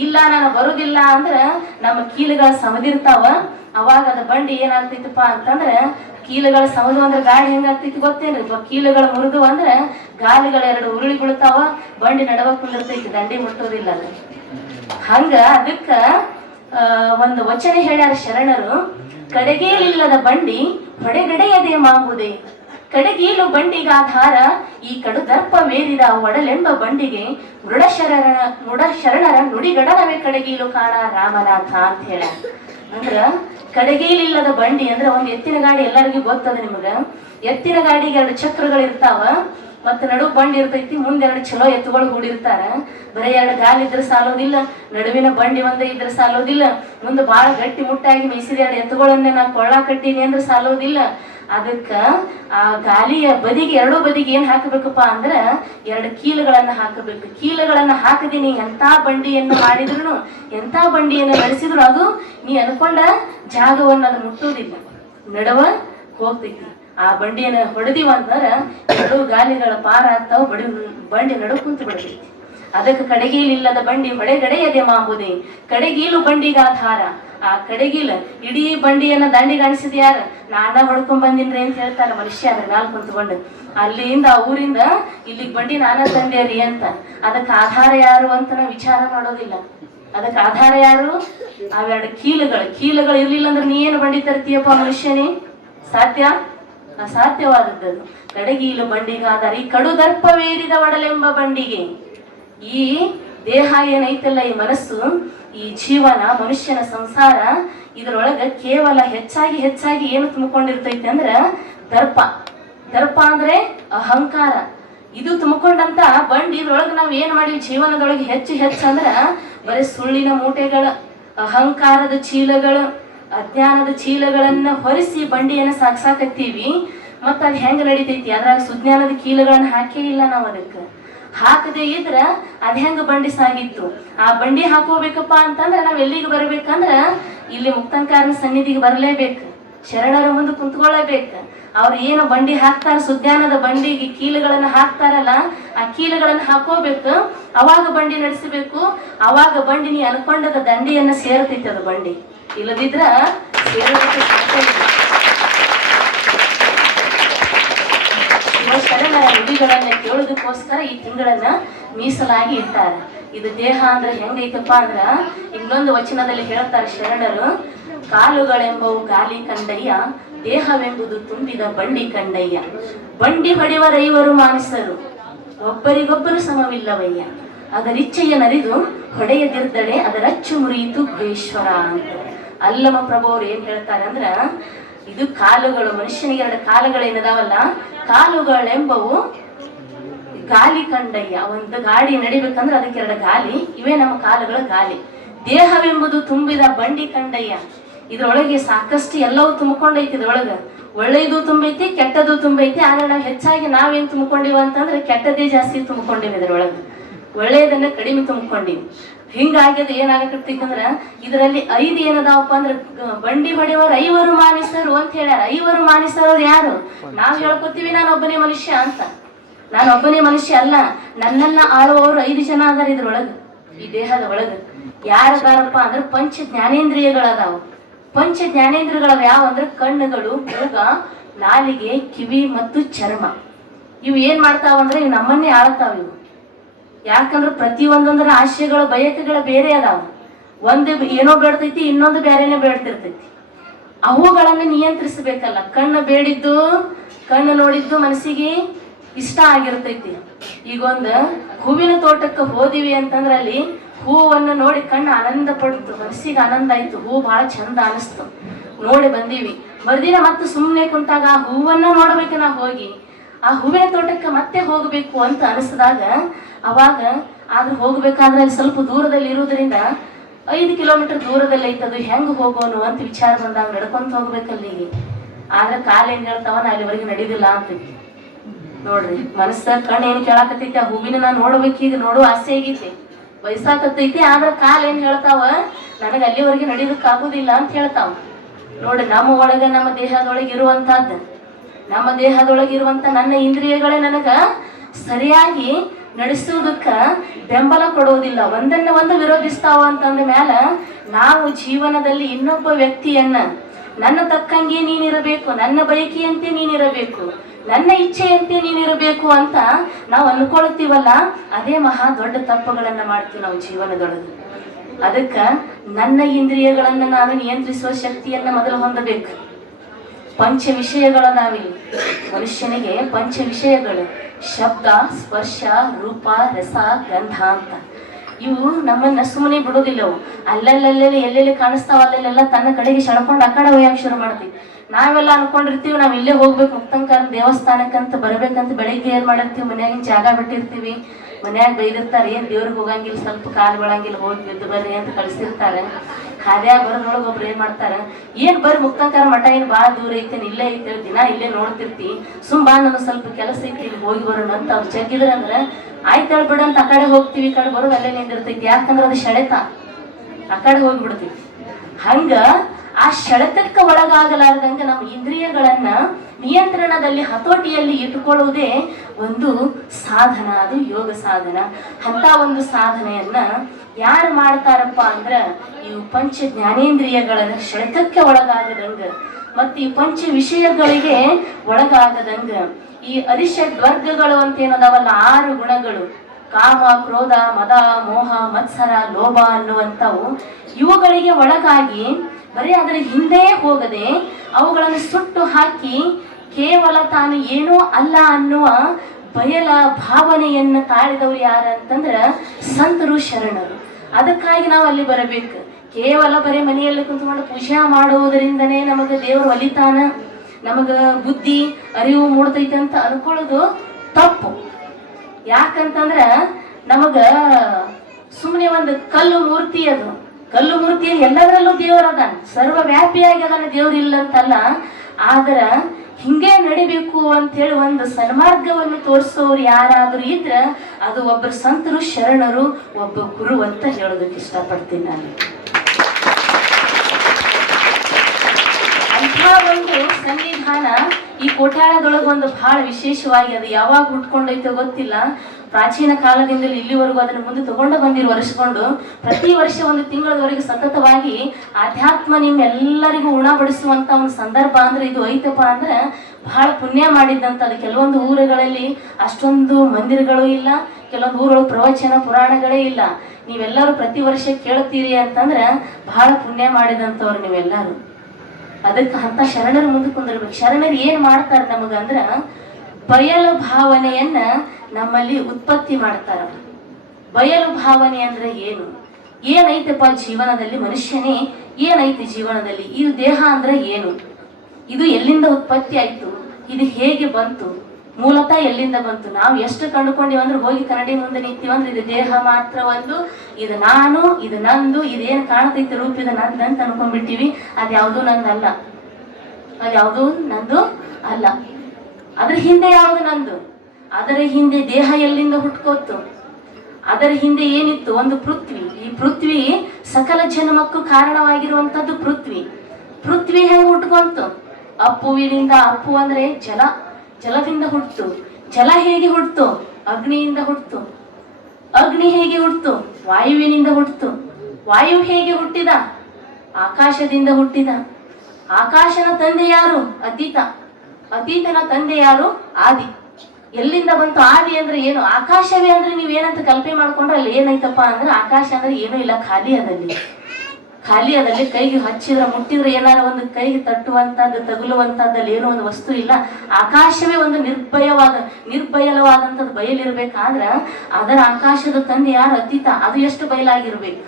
ಇಲ್ಲ ನಾನು ಬರುದಿಲ್ಲ ಅಂದ್ರ ನಮ್ಮ ಕೀಲುಗಳ ಸಮದಿರ್ತಾವ. ಅವಾಗ ಅದ ಬಂಡಿ ಏನಾಗ್ತೈತಪ್ಪ ಅಂತಂದ್ರ ಕೀಲುಗಳ ಸಮದು ಅಂದ್ರೆ ಗಾಡಿ ಹೆಂಗಾಗ್ತೈತಿ ಗೊತ್ತೇನ್ರಿ? ಕೀಲುಗಳ ಮುರಿದು ಅಂದ್ರೆ ಗಾಲಿಗಳ 2 ಉರುಳಿ ಬೀಳ್ತಾವ, ಬಂಡಿ ನಡವ ಕುಂದಿರ್ತೈತಿ, ದಂಡಿ ಮುಟ್ಟೋದಿಲ್ಲ. ಹಂಗ ಅದಕ್ಕ ಒಂದು ವಚನ ಹೇಳ್ಯಾರ ಶರಣರು, ಕಡೆಗೇಲಿಲ್ಲದ ಬಂಡಿ ಹೊಡೆಗಡೆಯದೆ ಮಾಂಬುದೆ, ಕಡೆಗೀಲು ಬಂಡಿಗಾಧಾರ ಈ ಕಡು ದರ್ಪವೇರಿದ ಒಡಲೆಂಬ ಬಂಡಿಗೆ ಮೃಡ ಶರಣರ ನುಡಿಗಡನವೇ ಕಡೆಗೀಲು ಕಾಣ ರಾಮನಾಥ ಅಂತ ಹೇಳ. ಅಂದ್ರ ಕಡೆಗೀಲಿಲ್ಲದ ಬಂಡಿ ಅಂದ್ರೆ ಒಂದು ಎತ್ತಿನ ಗಾಡಿ ಎಲ್ಲರಿಗೂ ಗೊತ್ತದ ನಿಮಗ. ಎತ್ತಿನ ಗಾಡಿಗೆ 2 ಚಕ್ರಗಳಿರ್ತಾವ. ಮತ್ತೆ ನಡು ಬಂಡಿ ಇರ್ತೈತಿ, ಮುಂದೆ 2 ಚಲೋ ಎತ್ತುಗಳು ಹೂಡಿರ್ತಾರ. ಬರೀ 2 ಗಾಲಿ ಇದ್ರೆ ಸಾಲೋದಿಲ್ಲ, ನಡುವಿನ ಬಂಡಿ ಒಂದೇ ಇದ್ರೆ ಸಾಲೋದಿಲ್ಲ. ಮುಂದೆ ಬಾಳ ಗಟ್ಟಿ ಮುಟ್ಟಾಗಿ ಮೇಯಿಸಿದ 2 ಎತ್ತುಗಳನ್ನೇ ನಾ ಕೊಳ್ಳ ಕಟ್ಟೀನಿ ಅಂದ್ರೆ ಸಾಲೋದಿಲ್ಲ. ಅದಕ್ಕ ಆ ಗಾಲಿಯ ಬದಿಗೆ 2 ಬದಿಗೆ ಏನ್ ಹಾಕಬೇಕಪ್ಪ ಅಂದ್ರ 2 ಕೀಲುಗಳನ್ನ ಹಾಕಬೇಕು. ಕೀಲುಗಳನ್ನ ಹಾಕದಿನಿ ಎಂತ ಬಂಡಿಯನ್ನು ಮಾಡಿದ್ರು, ಎಂತ ಬಂಡಿಯನ್ನು ನಡೆಸಿದ್ರು ಅದು ನೀ ಅನ್ಕೊಂಡ ಜಾಗವನ್ನು ಅದು ಮುಟ್ಟುವುದಿಲ್ಲ, ನಡುವ ಹೋಗ್ತೈತಿ. ಆ ಬಂಡಿಯನ್ನು ಹೊಡೆದಿವ ಅಂತಾರ 2 ಗಾಲಿಗಳ ಪಾರ ಆಗ್ತಾವ, ಬಂಡಿ ನಡು ಕುಂತು ಬಿಡ್ತೈತಿ. ಅದಕ್ಕೆ ಕಡೆಗೀಲಿಲ್ಲದ ಬಂಡಿ ಹೊಳೆಗಡೆಯದೆ ಮಾಂಬುದೆ, ಕಡೆಗೀಲು ಬಂಡಿಗಾಧಾರ. ಆ ಕಡೆಗೀಲ ಇಡೀ ಬಂಡಿಯನ್ನ ದಂಡಿಗಾಣಿಸಿದ ಯಾರು? ನಾನ ಹೊಡ್ಕೊಂಡ್ ಬಂದಿನ್ರಿ ಅಂತ ಹೇಳ್ತಾರ ಮನುಷ್ಯ ಅದ್ರ ಮ್ಯಾಲ ಕುಂತ್ಕೊಂಡು. ಅಲ್ಲಿಂದ ಆ ಊರಿಂದ ಇಲ್ಲಿಗೆ ಬಂಡಿ ನಾನ ತಂದೇರಿ ಅಂತ. ಅದಕ್ಕೆ ಆಧಾರ ಯಾರು ಅಂತ ನಾವು ವಿಚಾರ ಮಾಡೋದಿಲ್ಲ. ಅದಕ್ಕೆ ಆಧಾರ ಯಾರು? ಅವೆರಡು ಕೀಲುಗಳು ಇರ್ಲಿಲ್ಲ ಅಂದ್ರೆ ನೀ ಏನು ಬಂಡಿ ತರ್ತೀಯಪ್ಪ ಮನುಷ್ಯನೇ? ಸಾಧ್ಯ? ಅಸಾಧ್ಯವಾದದ್ದು. ಕಡೆಗೀಲು ಬಂಡಿಗಾದರೆ ಈ ಕಡು ದರ್ಪವೇರಿದ ಒಡಲೆಂಬ ಬಂಡಿಗೆ. ಈ ದೇಹ ಏನೈತಲ್ಲ, ಈ ಮನಸ್ಸು, ಈ ಜೀವನ, ಮನುಷ್ಯನ ಸಂಸಾರ, ಇದರೊಳಗ ಕೇವಲ ಹೆಚ್ಚಾಗಿ ಏನು ತುಂಬಿಕೊಂಡಿರ್ತೈತಿ ಅಂದ್ರ ದರ್ಪ ಅಂದ್ರೆ ಅಹಂಕಾರ. ಇದು ತುಂಬಿಕೊಂಡಂತ ಬಂಡಿ ಇದ್ರೊಳಗೆ ನಾವ್ ಏನ್ ಮಾಡಿವಿ ಜೀವನದೊಳಗೆ ಹೆಚ್ಚು ಅಂದ್ರ ಬರೀ ಸುಳ್ಳಿನ ಮೂಟೆಗಳ, ಅಹಂಕಾರದ ಚೀಲಗಳು, ಅಜ್ಞಾನದ ಚೀಲಗಳನ್ನ ಹೊರಿಸಿ ಬಂಡಿಯನ್ನ ಸಾಕ್ಸಾಕತ್ತೀವಿ. ಮತ್ತ ಅದ್ ಹೆಂಗ್ ನಡಿತೈತಿ? ಅದ್ರಾಗ ಸುಜ್ಞಾನದ ಕೀಲಗಳನ್ನ ಹಾಕೇ ಇಲ್ಲ ನಾವು. ಅದಕ್ಕೆ ಹಾಕದೇ ಇದ್ರ ಅದ್ ಹೆಂಗ ಬಂಡಿ ಸಾಗಿತ್ತು? ಆ ಬಂಡಿ ಹಾಕೋಬೇಕಪ್ಪ ಅಂತಂದ್ರ ನಾವ್ ಎಲ್ಲಿಗೆ ಬರ್ಬೇಕಂದ್ರ ಇಲ್ಲಿ ಮುಕ್ತಂಕಾರನ ಸನ್ನಿಧಿಗೆ ಬರಲೇಬೇಕು, ಶರಣರ ಮುಂದೆ ಕುಂತ್ಕೊಳ್ಳೇಬೇಕು. ಅವ್ರು ಏನು ಬಂಡಿ ಹಾಕ್ತಾರ, ಸುಜ್ಞಾನದ ಬಂಡಿಗೆ ಕೀಲುಗಳನ್ನ ಹಾಕ್ತಾರಲ್ಲ, ಆ ಕೀಲುಗಳನ್ನ ಹಾಕೋಬೇಕು. ಅವಾಗ ಬಂಡಿ ನಡೆಸಬೇಕು. ಅವಾಗ ಬಂಡಿ ನೀ ಅನ್ಕೊಂಡದ ದಂಡಿಯನ್ನ ಸೇರ್ತೈತಿ ಅದು ಬಂಡಿ. ಇಲ್ಲದಿದ್ರ ಶರಣರ ನುಡಿಗಳನ್ನ ಕೇಳೋದಕ್ಕೋಸ್ಕರ ಈ ತಿಂಗಳನ್ನ ಮೀಸಲಾಗಿ ಇಟ್ಟಾರ. ಇದು ದೇಹ ಅಂದ್ರೆ ಹೆಂಗೈತಪ್ಪ ಅಂದ್ರ ಇನ್ನೊಂದು ವಚನದಲ್ಲಿ ಹೇಳ್ತಾರೆ ಶರಣರು, ಕಾಲುಗಳೆಂಬವು ಗಾಲಿ ಕಂಡಯ್ಯ, ದೇಹವೆಂಬುದು ತುಂಬಿದ ಬಂಡಿ ಕಂಡಯ್ಯ. ಬಂಡಿ ಹೊಡೆವರೈವರು ಮಾನಸರು, ಒಬ್ಬರಿಗೊಬ್ಬರು ಸಮವಿಲ್ಲವಯ್ಯ. ಅದರಿಚ್ಛೆಯ ನರಿದು ಹೊಡೆಯದಿರ್ದಡೆ ಅದರಚ್ಚು ಮುರಿಯಿತು ಗುಹೇಶ್ವರ ಅಂತ. ಅಲ್ಲಮ ಪ್ರಭು ಅವ್ರು ಏನ್ ಹೇಳ್ತಾರೆ ಅಂದ್ರ, ಇದು ಕಾಲುಗಳು, ಮನುಷ್ಯನಿಗೆ 2 ಕಾಲುಗಳೇನದಾವಲ್ಲ, ಕಾಲುಗಳೆಂಬವು ಗಾಲಿ ಕಂಡಯ್ಯ. ಒಂದು ಗಾಡಿ ನಡಿಬೇಕಂದ್ರೆ ಅದಕ್ಕೆ 2 ಗಾಲಿ, ಇವೇ ನಮ್ಮ ಕಾಲುಗಳ ಗಾಲಿ. ದೇಹವೆಂಬುದು ತುಂಬಿದ ಬಂಡಿ ಕಂಡಯ್ಯ. ಇದ್ರೊಳಗೆ ಸಾಕಷ್ಟು ಎಲ್ಲವೂ ತುಂಬಿಕೊಂಡೈತಿ. ಇದ್ರೊಳಗ ಒಳ್ಳೆಯದು ತುಂಬೈತಿ, ಕೆಟ್ಟದ್ದು ತುಂಬೈತಿ. ಆದ್ರೆ ನಾವು ಹೆಚ್ಚಾಗಿ ನಾವೇನ್ ತುಂಬಿಕೊಂಡಿವ ಅಂತಂದ್ರೆ ಕೆಟ್ಟದ್ದೇ ಜಾಸ್ತಿ ತುಂಬಿಕೊಂಡಿವಿ. ಇದ್ರೊಳಗ ಒಳ್ಳೆಯದನ್ನ ಕಡಿಮೆ ತುಂಬಿಕೊಂಡಿವಿ. ಹಿಂಗಾಗ್ಯದ ಏನಾಗತ್ತಂದ್ರ ಇದರಲ್ಲಿ 5 ಏನದಾವಪ್ಪ ಅಂದ್ರೆ ಬಂಡಿ ಹೊಡೆಯವರು 5 ಮಾನಿಸರು ಅಂತ ಹೇಳ್ಯಾರ. 5 ಮಾನಿಸರು ಯಾರು? ನಾವ್ ಹೇಳ್ಕೊತೀವಿ ನಾನೊಬ್ಬನೇ ಮನುಷ್ಯ ಅಂತ. ನಾನೊಬ್ಬನೇ ಮನುಷ್ಯ ಅಲ್ಲ, ನನ್ನೆಲ್ಲ ಆಳುವವರು 5 ಜನ ಅದಾರ ಇದ್ರೊಳಗ, ಈ ದೇಹದ ಒಳಗ. ಯಾರದಾರಪ್ಪ ಅಂದ್ರೆ ಪಂಚ ಜ್ಞಾನೇಂದ್ರಿಯಗಳದಾವ. ಪಂಚ ಜ್ಞಾನೇಂದ್ರಿಯಗಳವ ಯಾವ ಅಂದ್ರೆ ಕಣ್ಣುಗಳು, ಮೂಗ, ನಾಲಿಗೆ, ಕಿವಿ ಮತ್ತು ಚರ್ಮ. ಇವು ಏನ್ ಮಾಡ್ತಾವಂದ್ರೆ ಇವು ನಮ್ಮನ್ನೇ ಆಳ್ತಾವ. ಇವು ಯಾಕಂದ್ರೆ ಪ್ರತಿಯೊಂದೊಂದರ ಆಶಯಗಳ ಬಯಕೆಗಳ ಬೇರೆ ಅದಾವ. ಒಂದು ಏನೋ ಬೇಡ್ತೈತಿ, ಇನ್ನೊಂದು ಬೇರೆನೆ ಬೇಡ್ತಿರ್ತೈತಿ. ಅವುಗಳನ್ನ ನಿಯಂತ್ರಿಸಬೇಕಲ್ಲ. ಕಣ್ಣು ಬೇಡಿದ್ದು, ಕಣ್ಣು ನೋಡಿದ್ದು ಮನಸ್ಸಿಗೆ ಇಷ್ಟ ಆಗಿರ್ತೈತಿ. ಈಗೊಂದು ಹೂವಿನ ತೋಟಕ್ಕೆ ಹೋದಿವಿ ಅಂತಂದ್ರೆ ಅಲ್ಲಿ ಹೂವನ್ನ ನೋಡಿ ಕಣ್ಣು ಆನಂದ ಪಡ್ತು, ಮನಸ್ಸಿಗೆ ಆನಂದ ಆಯ್ತು, ಹೂ ಬಹಳ ಚಂದ ಅನಿಸ್ತು, ನೋಡಿ ಬಂದೀವಿ. ಮರುದಿನ ಮತ್ತೆ ಸುಮ್ಮನೆ ಕುಂತಾಗ ಆ ಹೂವನ್ನ ನೋಡ್ಬೇಕು ನಾವು ಹೋಗಿ, ಆ ಹೂವಿನ ತೋಟಕ್ಕೆ ಮತ್ತೆ ಹೋಗ್ಬೇಕು ಅಂತ ಅನಿಸಿದಾಗ ಅವಾಗ ಆದ್ರೆ ಹೋಗ್ಬೇಕಾದ್ರೆ ಅಲ್ಲಿ ಸ್ವಲ್ಪ ದೂರದಲ್ಲಿ ಇರುವುದರಿಂದ 5 ಕಿಲೋಮೀಟರ್ ದೂರದಲ್ಲಿ ಐತದು, ಹೆಂಗ್ ಹೋಗೋನು ಅಂತ ವಿಚಾರ ಬಂದಾಗ ನಡ್ಕೊಂತ ಹೋಗ್ಬೇಕಲ್ಲಿಗೆ. ಆದ್ರೆ ಕಾಲೇನ್ ಹೇಳ್ತಾವ ನಾ ಅಲ್ಲಿವರೆಗೆ ನಡೀದಿಲ್ಲ ಅಂತ. ನೋಡ್ರಿ ಮನಸ್ಸ ಕಣ್ಣು ಏನ್ ಕೇಳಾಕತ್ತೈತಿ, ಆ ಹೂವಿನ ನಾ ನೋಡ್ಬೇಕು, ಈಗ ನೋಡುವ ಆಸೆ ಆಗೈತಿ, ವಯಸ್ಸಾಕತ್ತೈತಿ. ಆದ್ರೆ ಕಾಲ ಏನ್ ಹೇಳ್ತಾವ, ನನಗೆ ಅಲ್ಲಿವರೆಗೆ ನಡೀದಕ್ ಆಗುದಿಲ್ಲ ಅಂತ ಹೇಳ್ತಾವ. ನೋಡಿ ನಮ್ಮ ಒಳಗ, ನಮ್ಮ ದೇಹದೊಳಗೆ ಇರುವಂತಹದ್ದು, ನಮ್ಮ ದೇಹದೊಳಗಿರುವಂತ ನನ್ನ ಇಂದ್ರಿಯಗಳೇ ನನಗ ಸರಿಯಾಗಿ ನಡೆಸುವುದಕ್ಕ ಬೆಂಬಲ ಕೊಡುವುದಿಲ್ಲ, ಒಂದನ್ನ ಒಂದು ವಿರೋಧಿಸ್ತಾವ ಅಂತಂದ ಮ್ಯಾಲ ನಾವು ಜೀವನದಲ್ಲಿ ಇನ್ನೊಬ್ಬ ವ್ಯಕ್ತಿಯನ್ನ ನನ್ನ ತಕ್ಕಂಗೆ ನೀನಿರಬೇಕು, ನನ್ನ ಬಯಕೆಯಂತೆ ನೀನಿರಬೇಕು, ನನ್ನ ಇಚ್ಛೆಯಂತೆ ನೀನಿರಬೇಕು ಅಂತ ನಾವು ಅನ್ಕೊಳ್ತೀವಲ್ಲ, ಅದೇ ಮಹಾ ದೊಡ್ಡ ತಪ್ಪುಗಳನ್ನ ಮಾಡ್ತೀವಿ ನಾವು ಜೀವನದೊಳಗೆ. ಅದಕ್ಕ ನನ್ನ ಇಂದ್ರಿಯಗಳನ್ನ ನಾನು ನಿಯಂತ್ರಿಸುವ ಶಕ್ತಿಯನ್ನ ಮೊದಲು ಹೊಂದಬೇಕು. ಪಂಚ ವಿಷಯಗಳದಾವಿಲ್ಲಿ ಮನುಷ್ಯನಿಗೆ. ಪಂಚ ವಿಷಯಗಳು ಶಬ್ದ, ಸ್ಪರ್ಶ, ರೂಪ, ರಸ, ಗಂಧ ಅಂತ. ಇವು ನಮ್ಮನ್ನ ಸುಮ್ಮನೆ ಬಿಡೋದಿಲ್ಲವು. ಅಲ್ಲಲ್ಲಿ ಎಲ್ಲೆಲ್ಲಿ ಕಾಣಿಸ್ತಾವ ಅಲ್ಲೆಲ್ಲ ತನ್ನ ಕಡೆಗೆ ಸೆಳ್ಕೊಂಡು ಆ ಕಡೆ ಒಯ್ಯಕ್ಕೆ ಶುರು ಮಾಡ್ತೀವಿ. ನಾವೆಲ್ಲ ಅನ್ಕೊಂಡಿರ್ತೀವಿ ನಾವ್ ಇಲ್ಲೇ ಹೋಗ್ಬೇಕು ಮುಕ್ತಂಕಾರ ದೇವಸ್ಥಾನಕ್ಕಂತ ಬರ್ಬೇಕಂತ ಬೆಳಿಗ್ಗೆ ಏನ್ ಮಾಡಿರ್ತೀವಿ, ಮನ್ಯಾಗಿನ ಜಾಗ ಬಿಟ್ಟಿರ್ತೀವಿ, ಮನ್ಯಾಗ ಬೈದಿರ್ತಾರೆ, ಏನ್ ದೇವ್ರಿಗೆ ಹೋಗಂಗಿಲ್ಲ, ಸ್ವಲ್ಪ ಕಾಲು ಬೆಳಂಗಿಲ್ಲ, ಹೋಗಿ ಬಿದ್ದು ಬರ್ರಿ ಅಂತ ಕಳಿಸಿರ್ತಾರೆ. ಹಾದ್ಯಾಗ ಬರೋದ್ರೊಳಗೆ ಒಬ್ರು ಏನ್ ಮಾಡ್ತಾರ, ಏನ್ ಬರ್ರಿ ಮುಕ್ತಂಕಾರ ಮಠ ಏನ್ ಭಾಳ ದೂರ ಐತೇನ್, ಇಲ್ಲೇ ಐತೆ, ದಿನ ಇಲ್ಲೇ ನೋಡ್ತಿರ್ತಿ, ಬಾ ನಾನು ಸ್ವಲ್ಪ ಕೆಲಸ ಐತಿ ಹೋಗಿ ಬರೋಣ ಅಂತ ಅವ್ರು ಜಗ್ಗಿದ್ರ ಅಂದ್ರೆ ಆಯ್ತು ಹೇಳ್ಬಿಡ ಅಂತ ಆ ಕಡೆ ಹೋಗ್ತೀವಿ. ಈ ಕಡೆ ಬರೋದು ಅಲ್ಲೇ ನಿಂದಿರ್ತೈತಿ, ಯಾಕಂದ್ರೆ ಅದು ಸೆಳೆತ, ಆ ಕಡೆ ಹೋಗ್ಬಿಡ್ತೀವಿ. ಹಂಗ ಆ ಸೆಳೆತಕ್ಕೆ ಒಳಗಾಗಲಾರ್ದಂಗ ನಮ್ಮ ಇಂದ್ರಿಯಗಳನ್ನ ನಿಯಂತ್ರಣದಲ್ಲಿ ಹತೋಟಿಯಲ್ಲಿ ಇಟ್ಟುಕೊಳ್ಳುವುದೇ ಒಂದು ಸಾಧನ, ಅದು ಯೋಗ ಸಾಧನ. ಅಂತ ಒಂದು ಸಾಧನೆಯನ್ನ ಯಾರು ಮಾಡ್ತಾರಪ್ಪ ಅಂದ್ರ ಇವು ಪಂಚ ಜ್ಞಾನೇಂದ್ರಿಯಗಳನ್ನ ಸೆಳೆತಕ್ಕೆ ಒಳಗಾಗದಂಗ ಮತ್ತು ಈ ಪಂಚ ವಿಷಯಗಳಿಗೆ ಒಳಗಾಗದಂಗ ಈ ಅರಿಷಡ್ ವರ್ಗಗಳು ಅಂತ ಏನದಾವಲ್ಲ 6 ಗುಣಗಳು, ಕಾಮ, ಕ್ರೋಧ, ಮದ, ಮೋಹ, ಮತ್ಸರ, ಲೋಭ ಅನ್ನುವಂಥವು, ಇವುಗಳಿಗೆ ಒಳಗಾಗಿ ಬರೀ ಅದರ ಹಿಂದೆ ಹೋಗದೆ ಅವುಗಳನ್ನು ಸುಟ್ಟು ಹಾಕಿ ಕೇವಲ ತಾನು ಏನೂ ಅಲ್ಲ ಅನ್ನುವ ಬಯಲ ಭಾವನೆಯನ್ನು ತಾಳಿದವರು ಯಾರಂತಂದ್ರ ಸಂತರು, ಶರಣರು. ಅದಕ್ಕಾಗಿ ನಾವು ಅಲ್ಲಿ ಬರಬೇಕು. ಕೇವಲ ಬರೀ ಮನೆಯಲ್ಲಿ ಕುಂತ್ಕೊಂಡು ಪೂಜೆ ಮಾಡುವುದರಿಂದನೇ ನಮಗೆ ದೇವರು ಒಲಿತಾನ, ನಮಗ ಬುದ್ಧಿ ಅರಿವು ಮೂಡ್ತೈತೆ ಅಂತ ಅನ್ಕೊಳ್ಳೋದು ತಪ್ಪು. ಯಾಕಂತಂದ್ರ ನಮಗ ಸುಮ್ಮನೆ ಒಂದು ಕಲ್ಲು ಮೂರ್ತಿ, ಅದು ಕಲ್ಲು ಮೂರ್ತಿ ಎಲ್ಲದರಲ್ಲೂ ದೇವರದಾನ, ಸರ್ವವ್ಯಾಪಿಯಾಗಿ ಅದನ್ನ ದೇವ್ರು ಇಲ್ಲ ಅಂತಲ್ಲ, ಆದ್ರ ಹಿಂಗೆ ನಡಿಬೇಕು ಅಂತ ಹೇಳಿ ಒಂದು ಸನ್ಮಾರ್ಗವನ್ನು ತೋರಿಸೋರು ಯಾರಾದ್ರೂ ಇದ್ರ ಅದು ಒಬ್ಬರು ಸಂತರು, ಶರಣರು, ಒಬ್ಬ ಗುರು ಅಂತ ಹೇಳೋದಕ್ಕೆ ಇಷ್ಟಪಡ್ತೀನಿ ನಾನು. ಅಂಥ ಒಂದು ಸನ್ನಿಧಾನ ಈ ಕೋಟ್ಯಾಳದೊಳಗೆ ಒಂದು ಬಹಳ ವಿಶೇಷವಾಗಿ, ಅದು ಯಾವಾಗ ಹುಟ್ಕೊಂಡೈತೋ ಗೊತ್ತಿಲ್ಲ, ಪ್ರಾಚೀನ ಕಾಲದಿಂದಲೂ ಇಲ್ಲಿವರೆಗೂ ಅದನ್ನು ಮುಂದೆ ತಗೊಂಡು ವರ್ಷಕೊಂಡು ಪ್ರತಿ ವರ್ಷ ಒಂದು ತಿಂಗಳವರೆಗೆ ಸತತವಾಗಿ ಆಧ್ಯಾತ್ಮ ನಿಮ್ಮೆಲ್ಲರಿಗೂ ಉಣಬಡಿಸುವಂತ ಒಂದು ಸಂದರ್ಭ ಅಂದ್ರೆ ಇದು ಐತಪ್ಪ ಅಂದ್ರೆ ಬಹಳ ಪುಣ್ಯ ಮಾಡಿದ್ದಂತ. ಅದು ಕೆಲವೊಂದು ಊರುಗಳಲ್ಲಿ ಅಷ್ಟೊಂದು ಮಂದಿರಗಳು ಇಲ್ಲ, ಕೆಲವೊಂದು ಊರುಗಳು ಪ್ರವಚನ ಪುರಾಣಗಳೇ ಇಲ್ಲ. ನೀವೆಲ್ಲರೂ ಪ್ರತಿ ವರ್ಷ ಕೇಳ್ತೀರಿ ಅಂತಂದ್ರೆ ಬಹಳ ಪುಣ್ಯ ಮಾಡಿದಂಥವ್ರು ನೀವೆಲ್ಲರೂ. ಅದಕ್ಕೆ ಅಂತ ಶರಣರು ಮುಂದೆ ಕುಂದಿರ್ಬೇಕು. ಶರಣರು ಏನ್ ಮಾಡ್ತಾರೆ ನಮಗಂದ್ರ ಬಯಲು ಭಾವನೆಯನ್ನ ನಮ್ಮಲ್ಲಿ ಉತ್ಪತ್ತಿ ಮಾಡ್ತಾರ. ಬಯಲು ಭಾವನೆ ಅಂದ್ರೆ ಏನು, ಏನೈತಪ್ಪ ಜೀವನದಲ್ಲಿ, ಮನುಷ್ಯನೇ ಏನೈತಿ ಜೀವನದಲ್ಲಿ, ಈ ದೇಹ ಅಂದ್ರೆ ಏನು, ಇದು ಎಲ್ಲಿಂದ ಉತ್ಪತ್ತಿ ಆಯ್ತು, ಇದು ಹೇಗೆ ಬಂತು, ಮೂಲತಃ ಎಲ್ಲಿಂದ ಬಂತು. ನಾವು ಎಷ್ಟು ಕಂಡುಕೊಂಡಿವಿ ಅಂದ್ರೆ ಹೋಗಿ ಕನ್ನಡಿ ಮುಂದೆ ನಿಂತೀವಂದ್ರೆ ಇದು ದೇಹ ಮಾತ್ರ ಒಂದು, ಇದು ನಾನು, ಇದು ನಂದು, ಇದೇನು ಕಾಣ್ತೈತಿ ರೂಪ ಇದು ನಂದು ಅಂತ ಅನ್ಕೊಂಡ್ಬಿಟ್ಟಿವಿ. ಅದ್ಯಾವುದೂ ನಂದಲ್ಲ, ಅದ್ಯಾವುದೂ ನಂದು ಅಲ್ಲ. ಅದ್ರ ಹಿಂದೆ ಯಾವುದು ನಂದು, ಅದರ ಹಿಂದೆ ದೇಹ ಎಲ್ಲಿಂದ ಹುಟ್ಕೋತು, ಅದರ ಹಿಂದೆ ಏನಿತ್ತು, ಒಂದು ಪೃಥ್ವಿ. ಈ ಪೃಥ್ವಿ ಸಕಲ ಜನ್ಮಕ್ಕೂ ಕಾರಣವಾಗಿರುವಂತದ್ದು ಪೃಥ್ವಿ. ಪೃಥ್ವಿ ಹೆಂಗೆ ಹುಟ್ಕೊಂತು, ಅಪ್ಪುವಿನಿಂದ, ಅಪ್ಪು ಅಂದ್ರೆ ಜಲ, ಜಲದಿಂದ ಹುಟ್ಟು. ಜಲ ಹೇಗೆ ಹುಟ್ಟು, ಅಗ್ನಿಯಿಂದ ಹುಟ್ಟು. ಅಗ್ನಿ ಹೇಗೆ ಹುಟ್ಟು, ವಾಯುವಿನಿಂದ ಹುಟ್ಟು. ವಾಯು ಹೇಗೆ ಹುಟ್ಟಿದ, ಆಕಾಶದಿಂದ ಹುಟ್ಟಿದ. ಆಕಾಶನ ತಂದೆ ಯಾರು, ಅತೀತ. ಅತೀತನ ತಂದೆ ಯಾರು, ಆದಿ. ಎಲ್ಲಿಂದ ಬಂತು ಆದಿ ಅಂದ್ರೆ ಏನು, ಆಕಾಶವೇ ಅಂದ್ರೆ ನೀವೇನಂತ ಕಲ್ಪನೆ ಮಾಡ್ಕೊಂಡ್ರೆ ಅಲ್ಲಿ ಏನೈತಪ್ಪ ಅಂದ್ರೆ ಆಕಾಶ ಅಂದ್ರೆ ಏನೂ ಇಲ್ಲ, ಖಾಲಿ ಅದಲ್ಲಿ. ಖಾಲಿ ಅದಲ್ಲಿ ಕೈಗೆ ಹಚ್ಚಿದ್ರೆ ಮುಟ್ಟಿದ್ರೆ ಏನಾರ ಒಂದು ಕೈಗೆ ತಟ್ಟುವಂತದ್ದು ತಗುಲುವಂತದ್ದಲ್ಲಿ ಏನೋ ಒಂದು ವಸ್ತು ಇಲ್ಲ. ಆಕಾಶವೇ ಒಂದು ನಿರ್ಭಯಲವಾದಂಥದ್ದು ಬಯಲಿರ್ಬೇಕಾದ್ರ ಅದರ ಆಕಾಶದ ತಂದೆ ಯಾರು, ಅತೀತ. ಅದು ಎಷ್ಟು ಬಯಲಾಗಿರ್ಬೇಕು.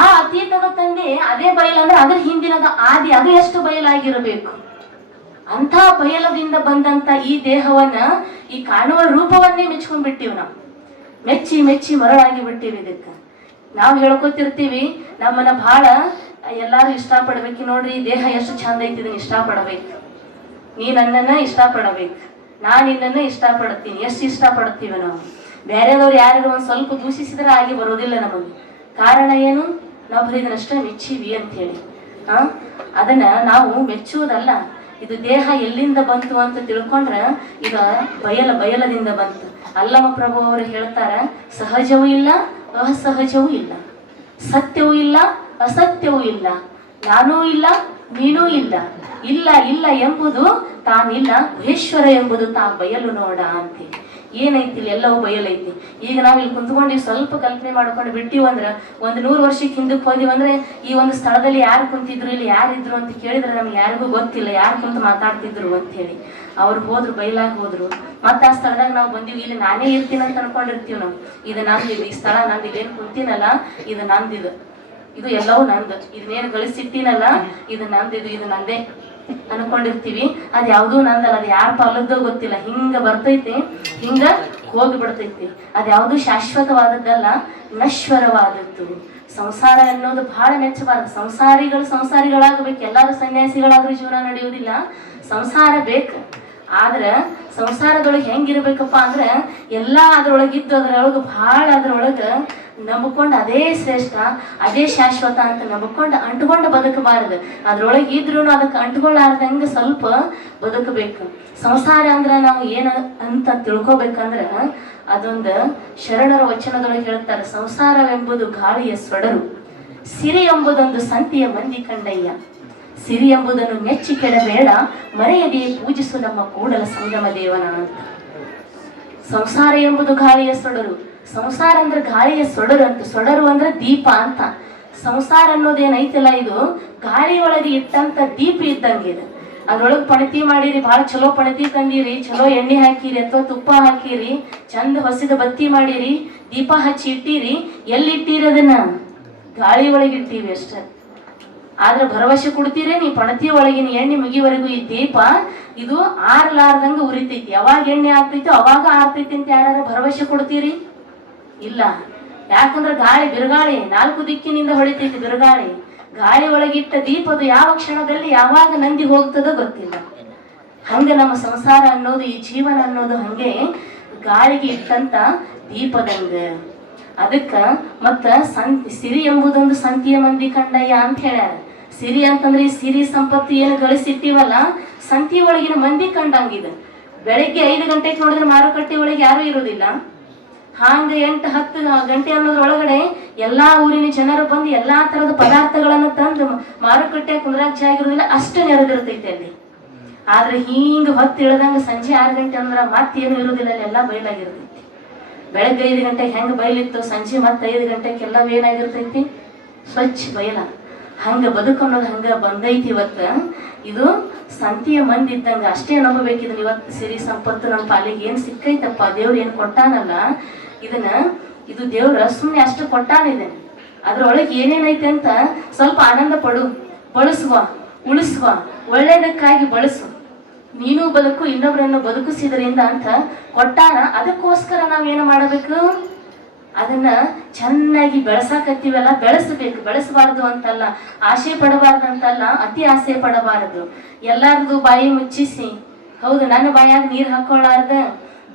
ಆ ಅತೀತದ ತಂದೆ ಅದೇ ಬಯಲಂದ್ರೆ ಅದ್ರ ಹಿಂದಿನದ ಆದಿ, ಅದು ಎಷ್ಟು ಬಯಲಾಗಿರ್ಬೇಕು. ಅಂಥ ಬಯಲದಿಂದ ಬಂದಂತ ಈ ದೇಹವನ್ನ, ಈ ಕಾಣುವ ರೂಪವನ್ನೇ ಮೆಚ್ಕೊಂಡ್ಬಿಟ್ಟಿವ್ ನಾವು. ಮೆಚ್ಚಿ ಮೆಚ್ಚಿ ಮರಳಾಗಿ ಬಿಟ್ಟಿವಿ. ಇದಕ್ಕೆ ನಾವು ಹೇಳ್ಕೊತಿರ್ತೀವಿ, ನಮ್ಮನ್ನ ಬಹಳ ಎಲ್ಲಾರು ಇಷ್ಟಪಡ್ಬೇಕು. ನೋಡ್ರಿ ಈ ದೇಹ ಎಷ್ಟು ಚಂದ ಐತಿ, ಇದನ್ನ ಇಷ್ಟಪಡಬೇಕು, ನೀ ನನ್ನನ್ನ ಇಷ್ಟಪಡಬೇಕು, ನಾ ನಿನ್ನನ್ನ ಇಷ್ಟಪಡ್ತೀನಿ. ಎಷ್ಟು ಇಷ್ಟಪಡ್ತೀವಿ ನಾವು. ಬೇರೆದವ್ರು ಯಾರು ಒಂದ್ ಸ್ವಲ್ಪ ದೂಷಿಸಿದ್ರೆ ಆಗಿ ಬರೋದಿಲ್ಲ ನಮಗೆ. ಕಾರಣ ಏನು, ನಾವು ಬರೀ ಇದನ್ನಷ್ಟೇ ಮೆಚ್ಚಿವಿ ಅಂತ ಹೇಳಿ. ಅದನ್ನ ನಾವು ಮೆಚ್ಚುವುದಲ್ಲ. ಇದು ದೇಹ ಎಲ್ಲಿಂದ ಬಂತು ಅಂತ ತಿಳ್ಕೊಂಡ್ರ ಈಗ ಬಯಲದಿಂದ ಬಂತು. ಅಲ್ಲಮ ಪ್ರಭು ಅವರು ಹೇಳ್ತಾರ, ಸಹಜವೂ ಇಲ್ಲ, ಅಸಹಜವೂ ಇಲ್ಲ, ಸತ್ಯವೂ ಇಲ್ಲ, ಅಸತ್ಯವೂ ಇಲ್ಲ, ನಾನೂ ಇಲ್ಲ, ನೀನೂ ಇಲ್ಲ, ಇಲ್ಲ ಇಲ್ಲ ಎಂಬುದು ತಾನಿಲ್ಲ, ಗುಹೇಶ್ವರ ಎಂಬುದು ತಾ ಬಯಲು ನೋಡ ಅಂತೇಳಿ. ಏನೈತಿ ಇಲ್ಲಿ, ಎಲ್ಲವೂ ಬಯಲೈತಿ. ಈಗ ನಾವು ಇಲ್ಲಿ ಕುಂತ್ಕೊಂಡು ಸ್ವಲ್ಪ ಕಲ್ಪನೆ ಮಾಡ್ಕೊಂಡು ಬಿಟ್ಟಿವಂದ್ರ 100 ವರ್ಷಕ್ಕೆ ಹಿಂದಕ್ಕೆ ಹೋದಿವಂದ್ರೆ ಈ ಒಂದು ಸ್ಥಳದಲ್ಲಿ ಯಾರು ಕುಂತಿದ್ರು, ಇಲ್ಲಿ ಯಾರಿದ್ರು ಅಂತ ಕೇಳಿದ್ರೆ ನಮ್ಗೆ ಯಾರಿಗೂ ಗೊತ್ತಿಲ್ಲ ಯಾರು ಕುಂತು ಮಾತಾಡ್ತಿದ್ರು ಅಂತ ಹೇಳಿ. ಅವ್ರು ಹೋದ್ರು ಬೈಲಾಗಿ ಹೋದ್ರು. ಮತ್ತೆ ಆ ಸ್ಥಳದಾಗ ನಾವು ಬಂದೀವಿ, ಇಲ್ಲಿ ನಾನೇ ಇರ್ತೀನಿ ಅಂತ ಅನ್ಕೊಂಡಿರ್ತೀವಿ ನಾವು. ಇದು ನಂದಿದು, ಈ ಸ್ಥಳ ನಂದು, ಇಲ್ಲೇನು ಕುಂತೀನಲ್ಲ ಇದು ನಂದಿದು, ಇದು ಎಲ್ಲವೂ ನಂದು, ಇದನ್ನೇನು ಗಳಿಸಿಟ್ಟಿನಲ್ಲ ಇದು ನಂದಿದು, ಇದು ನಂದೇ ಅನ್ಕೊಂಡಿರ್ತೀವಿ. ಅದು ಯಾವುದೂ ನಂದಲ್ಲ, ಅದು ಯಾರ ಪಾಲದ್ದೋ ಗೊತ್ತಿಲ್ಲ. ಹಿಂಗ ಬರ್ತೈತಿ, ಹಿಂಗ ಹೋಗಿ ಬಿಡ್ತೈತಿ. ಅದು ಯಾವುದು ಶಾಶ್ವತವಾದದ್ದಲ್ಲ, ನಶ್ವರವಾದದ್ದು. ಸಂಸಾರ ಅನ್ನೋದು ಬಹಳ ಮೆಚ್ಚಬಾರದು. ಸಂಸಾರಿಗಳಾಗಬೇಕು. ಎಲ್ಲರೂ ಸನ್ಯಾಸಿಗಳಾದ್ರೂ ಜೀವನ ನಡೆಯುವುದಿಲ್ಲ, ಸಂಸಾರ ಬೇಕು. ಆದ್ರೆ ಸಂಸಾರದೊಳಗೆ ಹೆಂಗಿರ್ಬೇಕಪ್ಪ ಅಂದ್ರೆ ಎಲ್ಲ ಅದ್ರೊಳಗಿದ್ದು ಅದ್ರೊಳಗೆ ಬಹಳ ಅದ್ರೊಳಗೆ ನಂಬಿಕೊಂಡು ಅದೇ ಶ್ರೇಷ್ಠ, ಅದೇ ಶಾಶ್ವತ ಅಂತ ನಂಬಿಕೊಂಡು ಅಂಟ್ಕೊಂಡು ಬದುಕಬಾರದು. ಅದ್ರೊಳಗೆ ಇದ್ರೂ ಅದಕ್ಕೆ ಅಂಟ್ಕೊಳ್ಳಾರ್ದಂಗೆ ಸ್ವಲ್ಪ ಬದುಕಬೇಕು. ಸಂಸಾರ ಅಂದ್ರೆ ನಾವು ಏನ ಅಂತ ತಿಳ್ಕೊಬೇಕಂದ್ರೆ ಅದೊಂದು ಶರಣರ ವಚನದೊಳಗೆ ಹೇಳ್ತಾರೆ, ಸಂಸಾರವೆಂಬುದು ಗಾಳಿಯ ಸೊಡರು, ಸಿರಿ ಎಂಬುದೊಂದು ಸಂತಿಯ ಮಂದಿ ಕಂಡಯ್ಯ. ಸಿರಿ ಎಂಬುದನ್ನು ಮೆಚ್ಚಿ ಕೆಡಬೇಡ, ಮರೆಯದೆ ಪೂಜಿಸು ನಮ್ಮ ಕೂಡಲ ಸಂಗಮ ದೇವನ ಅಂತ. ಸಂಸಾರ ಎಂಬುದು ಗಾಳಿಯ ಸೊಡರು. ಸಂಸಾರ ಅಂದ್ರೆ ಗಾಳಿಯ ಸೊಡರು ಅಂತ. ಸೊಡರು ಅಂದ್ರೆ ದೀಪ ಅಂತ. ಸಂಸಾರ ಅನ್ನೋದೇನೈತಲ್ಲ, ಇದು ಗಾಳಿಯೊಳಗೆ ಇಟ್ಟಂತ ದೀಪ ಇದ್ದಂಗಿದೆ. ಅದ್ರೊಳಗೆ ಪಣತಿ ಮಾಡಿರಿ, ಭಾಳ ಚಲೋ ಪಣತಿ ತಂದಿರಿ, ಚಲೋ ಎಣ್ಣೆ ಹಾಕಿರಿ ಅಥವಾ ತುಪ್ಪ ಹಾಕಿರಿ, ಚಂದ ಹೊಸಿದ ಬತ್ತಿ ಮಾಡಿರಿ, ದೀಪ ಹಚ್ಚಿ ಇಟ್ಟಿರಿ. ಎಲ್ಲಿ ಇಟ್ಟಿರಿ? ಅದನ್ನ ಗಾಳಿ ಒಳಗೆ ಇಟ್ಟಿವಿ ಅಷ್ಟೇ. ಆದ್ರೆ ಭರವಸೆ ಕೊಡ್ತೀರಿ, ನೀ ಪಣತಿ ಒಳಗಿನ ಎಣ್ಣೆ ಮುಗಿವರೆಗೂ ಈ ದೀಪ ಇದು ಆರ್ಲಾರ್ದಂಗ ಉರಿತೈತಿ. ಯಾವಾಗ ಎಣ್ಣೆ ಆಗ್ತೈತಿ ಅವಾಗ ಆರ್ತೈತಿ ಅಂತ ಯಾರು ಭರವಸೆ ಕೊಡ್ತೀರಿ? ಇಲ್ಲ. ಯಾಕಂದ್ರೆ ಗಾಳಿ, ಬಿರುಗಾಳಿ 4 ದಿಕ್ಕಿನಿಂದ ಹೊಡಿತೈತಿ ಬಿರುಗಾಳಿ. ಗಾಳಿ ಒಳಗಿಟ್ಟ ದೀಪದು ಯಾವ ಕ್ಷಣದಲ್ಲಿ ಯಾವಾಗ ನಂದಿ ಹೋಗ್ತದೋ ಗೊತ್ತಿಲ್ಲ. ಹಂಗ ನಮ್ಮ ಸಂಸಾರ ಅನ್ನೋದು, ಈ ಜೀವನ ಅನ್ನೋದು ಹಂಗೆ ಗಾಳಿಗೆ ಇಟ್ಟಂತ ದೀಪದಂಗ. ಅದಕ್ಕ ಮತ್ತ ಸಿರಿ ಎಂಬುದೊಂದು ಸಂತಿಯ ಮಂದಿ ಕಂಡಯ್ಯ ಅಂತ ಹೇಳ್ಯಾರ. ಸಿರಿ ಅಂತಂದ್ರೆ ಈ ಸಿರಿ ಸಂಪತ್ತು ಏನು ಗಳಿಸಿಟ್ಟಿವಲ್ಲ, ಸಂತಿ ಒಳಗಿನ ಮಂದಿ ಕಂಡಂಗಿದೆ. ಬೆಳಗ್ಗೆ 5 ಗಂಟೆಗೆ ನೋಡಿದ್ರೆ ಮಾರುಕಟ್ಟೆ ಒಳಗೆ ಯಾರು ಇರುವುದಿಲ್ಲ. ಹಾಂಗ 8-10 ಗಂಟೆ ಅನ್ನೋದ್ರೊಳಗಡೆ ಎಲ್ಲಾ ಊರಿನ ಜನರು ಬಂದು ಎಲ್ಲಾ ತರದ ಪದಾರ್ಥಗಳನ್ನು ತಂದು ಮಾರುಕಟ್ಟೆ ಕುಂದ್ರಾಕ್ ಜಾಗಿರುವುದಿಲ್ಲ, ಅಷ್ಟು ನೆರೆದಿರ್ತೈತೆ ಅಲ್ಲಿ. ಆದ್ರೆ ಹಿಂಗ ಹೊತ್ತು ಇಳ್ದಂಗ ಸಂಜೆ 6 ಗಂಟೆ ಅಂದ್ರ ಮತ್ತೇನು ಇರುವುದಿಲ್ಲ, ಅಲ್ಲಿ ಎಲ್ಲಾ ಬಯಲಾಗಿರ್ತೈತಿ. ಬೆಳಗ್ಗೆ 5 ಗಂಟೆಗೆ ಹೆಂಗ ಬಯಲಿತ್ತು, ಸಂಜೆ ಮತ್ತೆ 5 ಗಂಟೆಗೆಲ್ಲ ಏನಾಗಿರ್ತೈತಿ, ಸ್ವಚ್ಛ ಬಯಲ. ಹಂಗ ಬದುಕನ್ನೋದು ಹಂಗ ಬಂದೈತಿ ಇವತ್ತ. ಇದು ಸಂತಿಯ ಮಂದಿ ಇದ್ದಂಗ ಅಷ್ಟೇ ನಂಬಬೇಕಿದ್ರೆ. ಇವತ್ತು ಸಿರಿ ಸಂಪತ್ತು ನಮ್ಮ ಪಾಲಿಗೆ ಏನ್ ಸಿಕ್ಕೈತಪ್ಪ, ದೇವ್ರು ಏನ್ ಕೊಟ್ಟಾನಲ್ಲ, ಇದು ದೇವ್ರ ಸುಮ್ಮನೆ ಅಷ್ಟು ಕೊಟ್ಟಾನಿದೆ. ಅದ್ರೊಳಗೆ ಏನೇನೈತೆ ಅಂತ ಸ್ವಲ್ಪ ಆನಂದ ಪಡು, ಬಳಸುವ, ಉಳಿಸುವ, ಒಳ್ಳೇದಕ್ಕಾಗಿ ಬಳಸು. ನೀನು ಬದುಕು, ಇನ್ನೊಬ್ಬರನ್ನು ಬದುಕಿಸಿದ್ರಿಂದ ಅಂತ ಕೊಟ್ಟಾನ. ಅದಕ್ಕೋಸ್ಕರ ನಾವೇನು ಮಾಡಬೇಕು, ಅದನ್ನ ಚೆನ್ನಾಗಿ ಬೆಳೆಸಾಕತ್ತೀವಲ್ಲ, ಬೆಳೆಸಬೇಕು. ಬೆಳೆಸಬಾರ್ದು ಅಂತಲ್ಲ, ಆಸೆ ಪಡಬಾರ್ದು ಅಂತಲ್ಲ, ಅತಿ ಆಸೆ ಪಡಬಾರದು. ಎಲ್ಲಾರ್ದು ಬಾಯಿ ಮುಚ್ಚಿಸಿ, ಹೌದು ನನ್ನ ಬಾಯಾಗ ನೀರು ಹಾಕೊಳ್ಳಾರ್ದ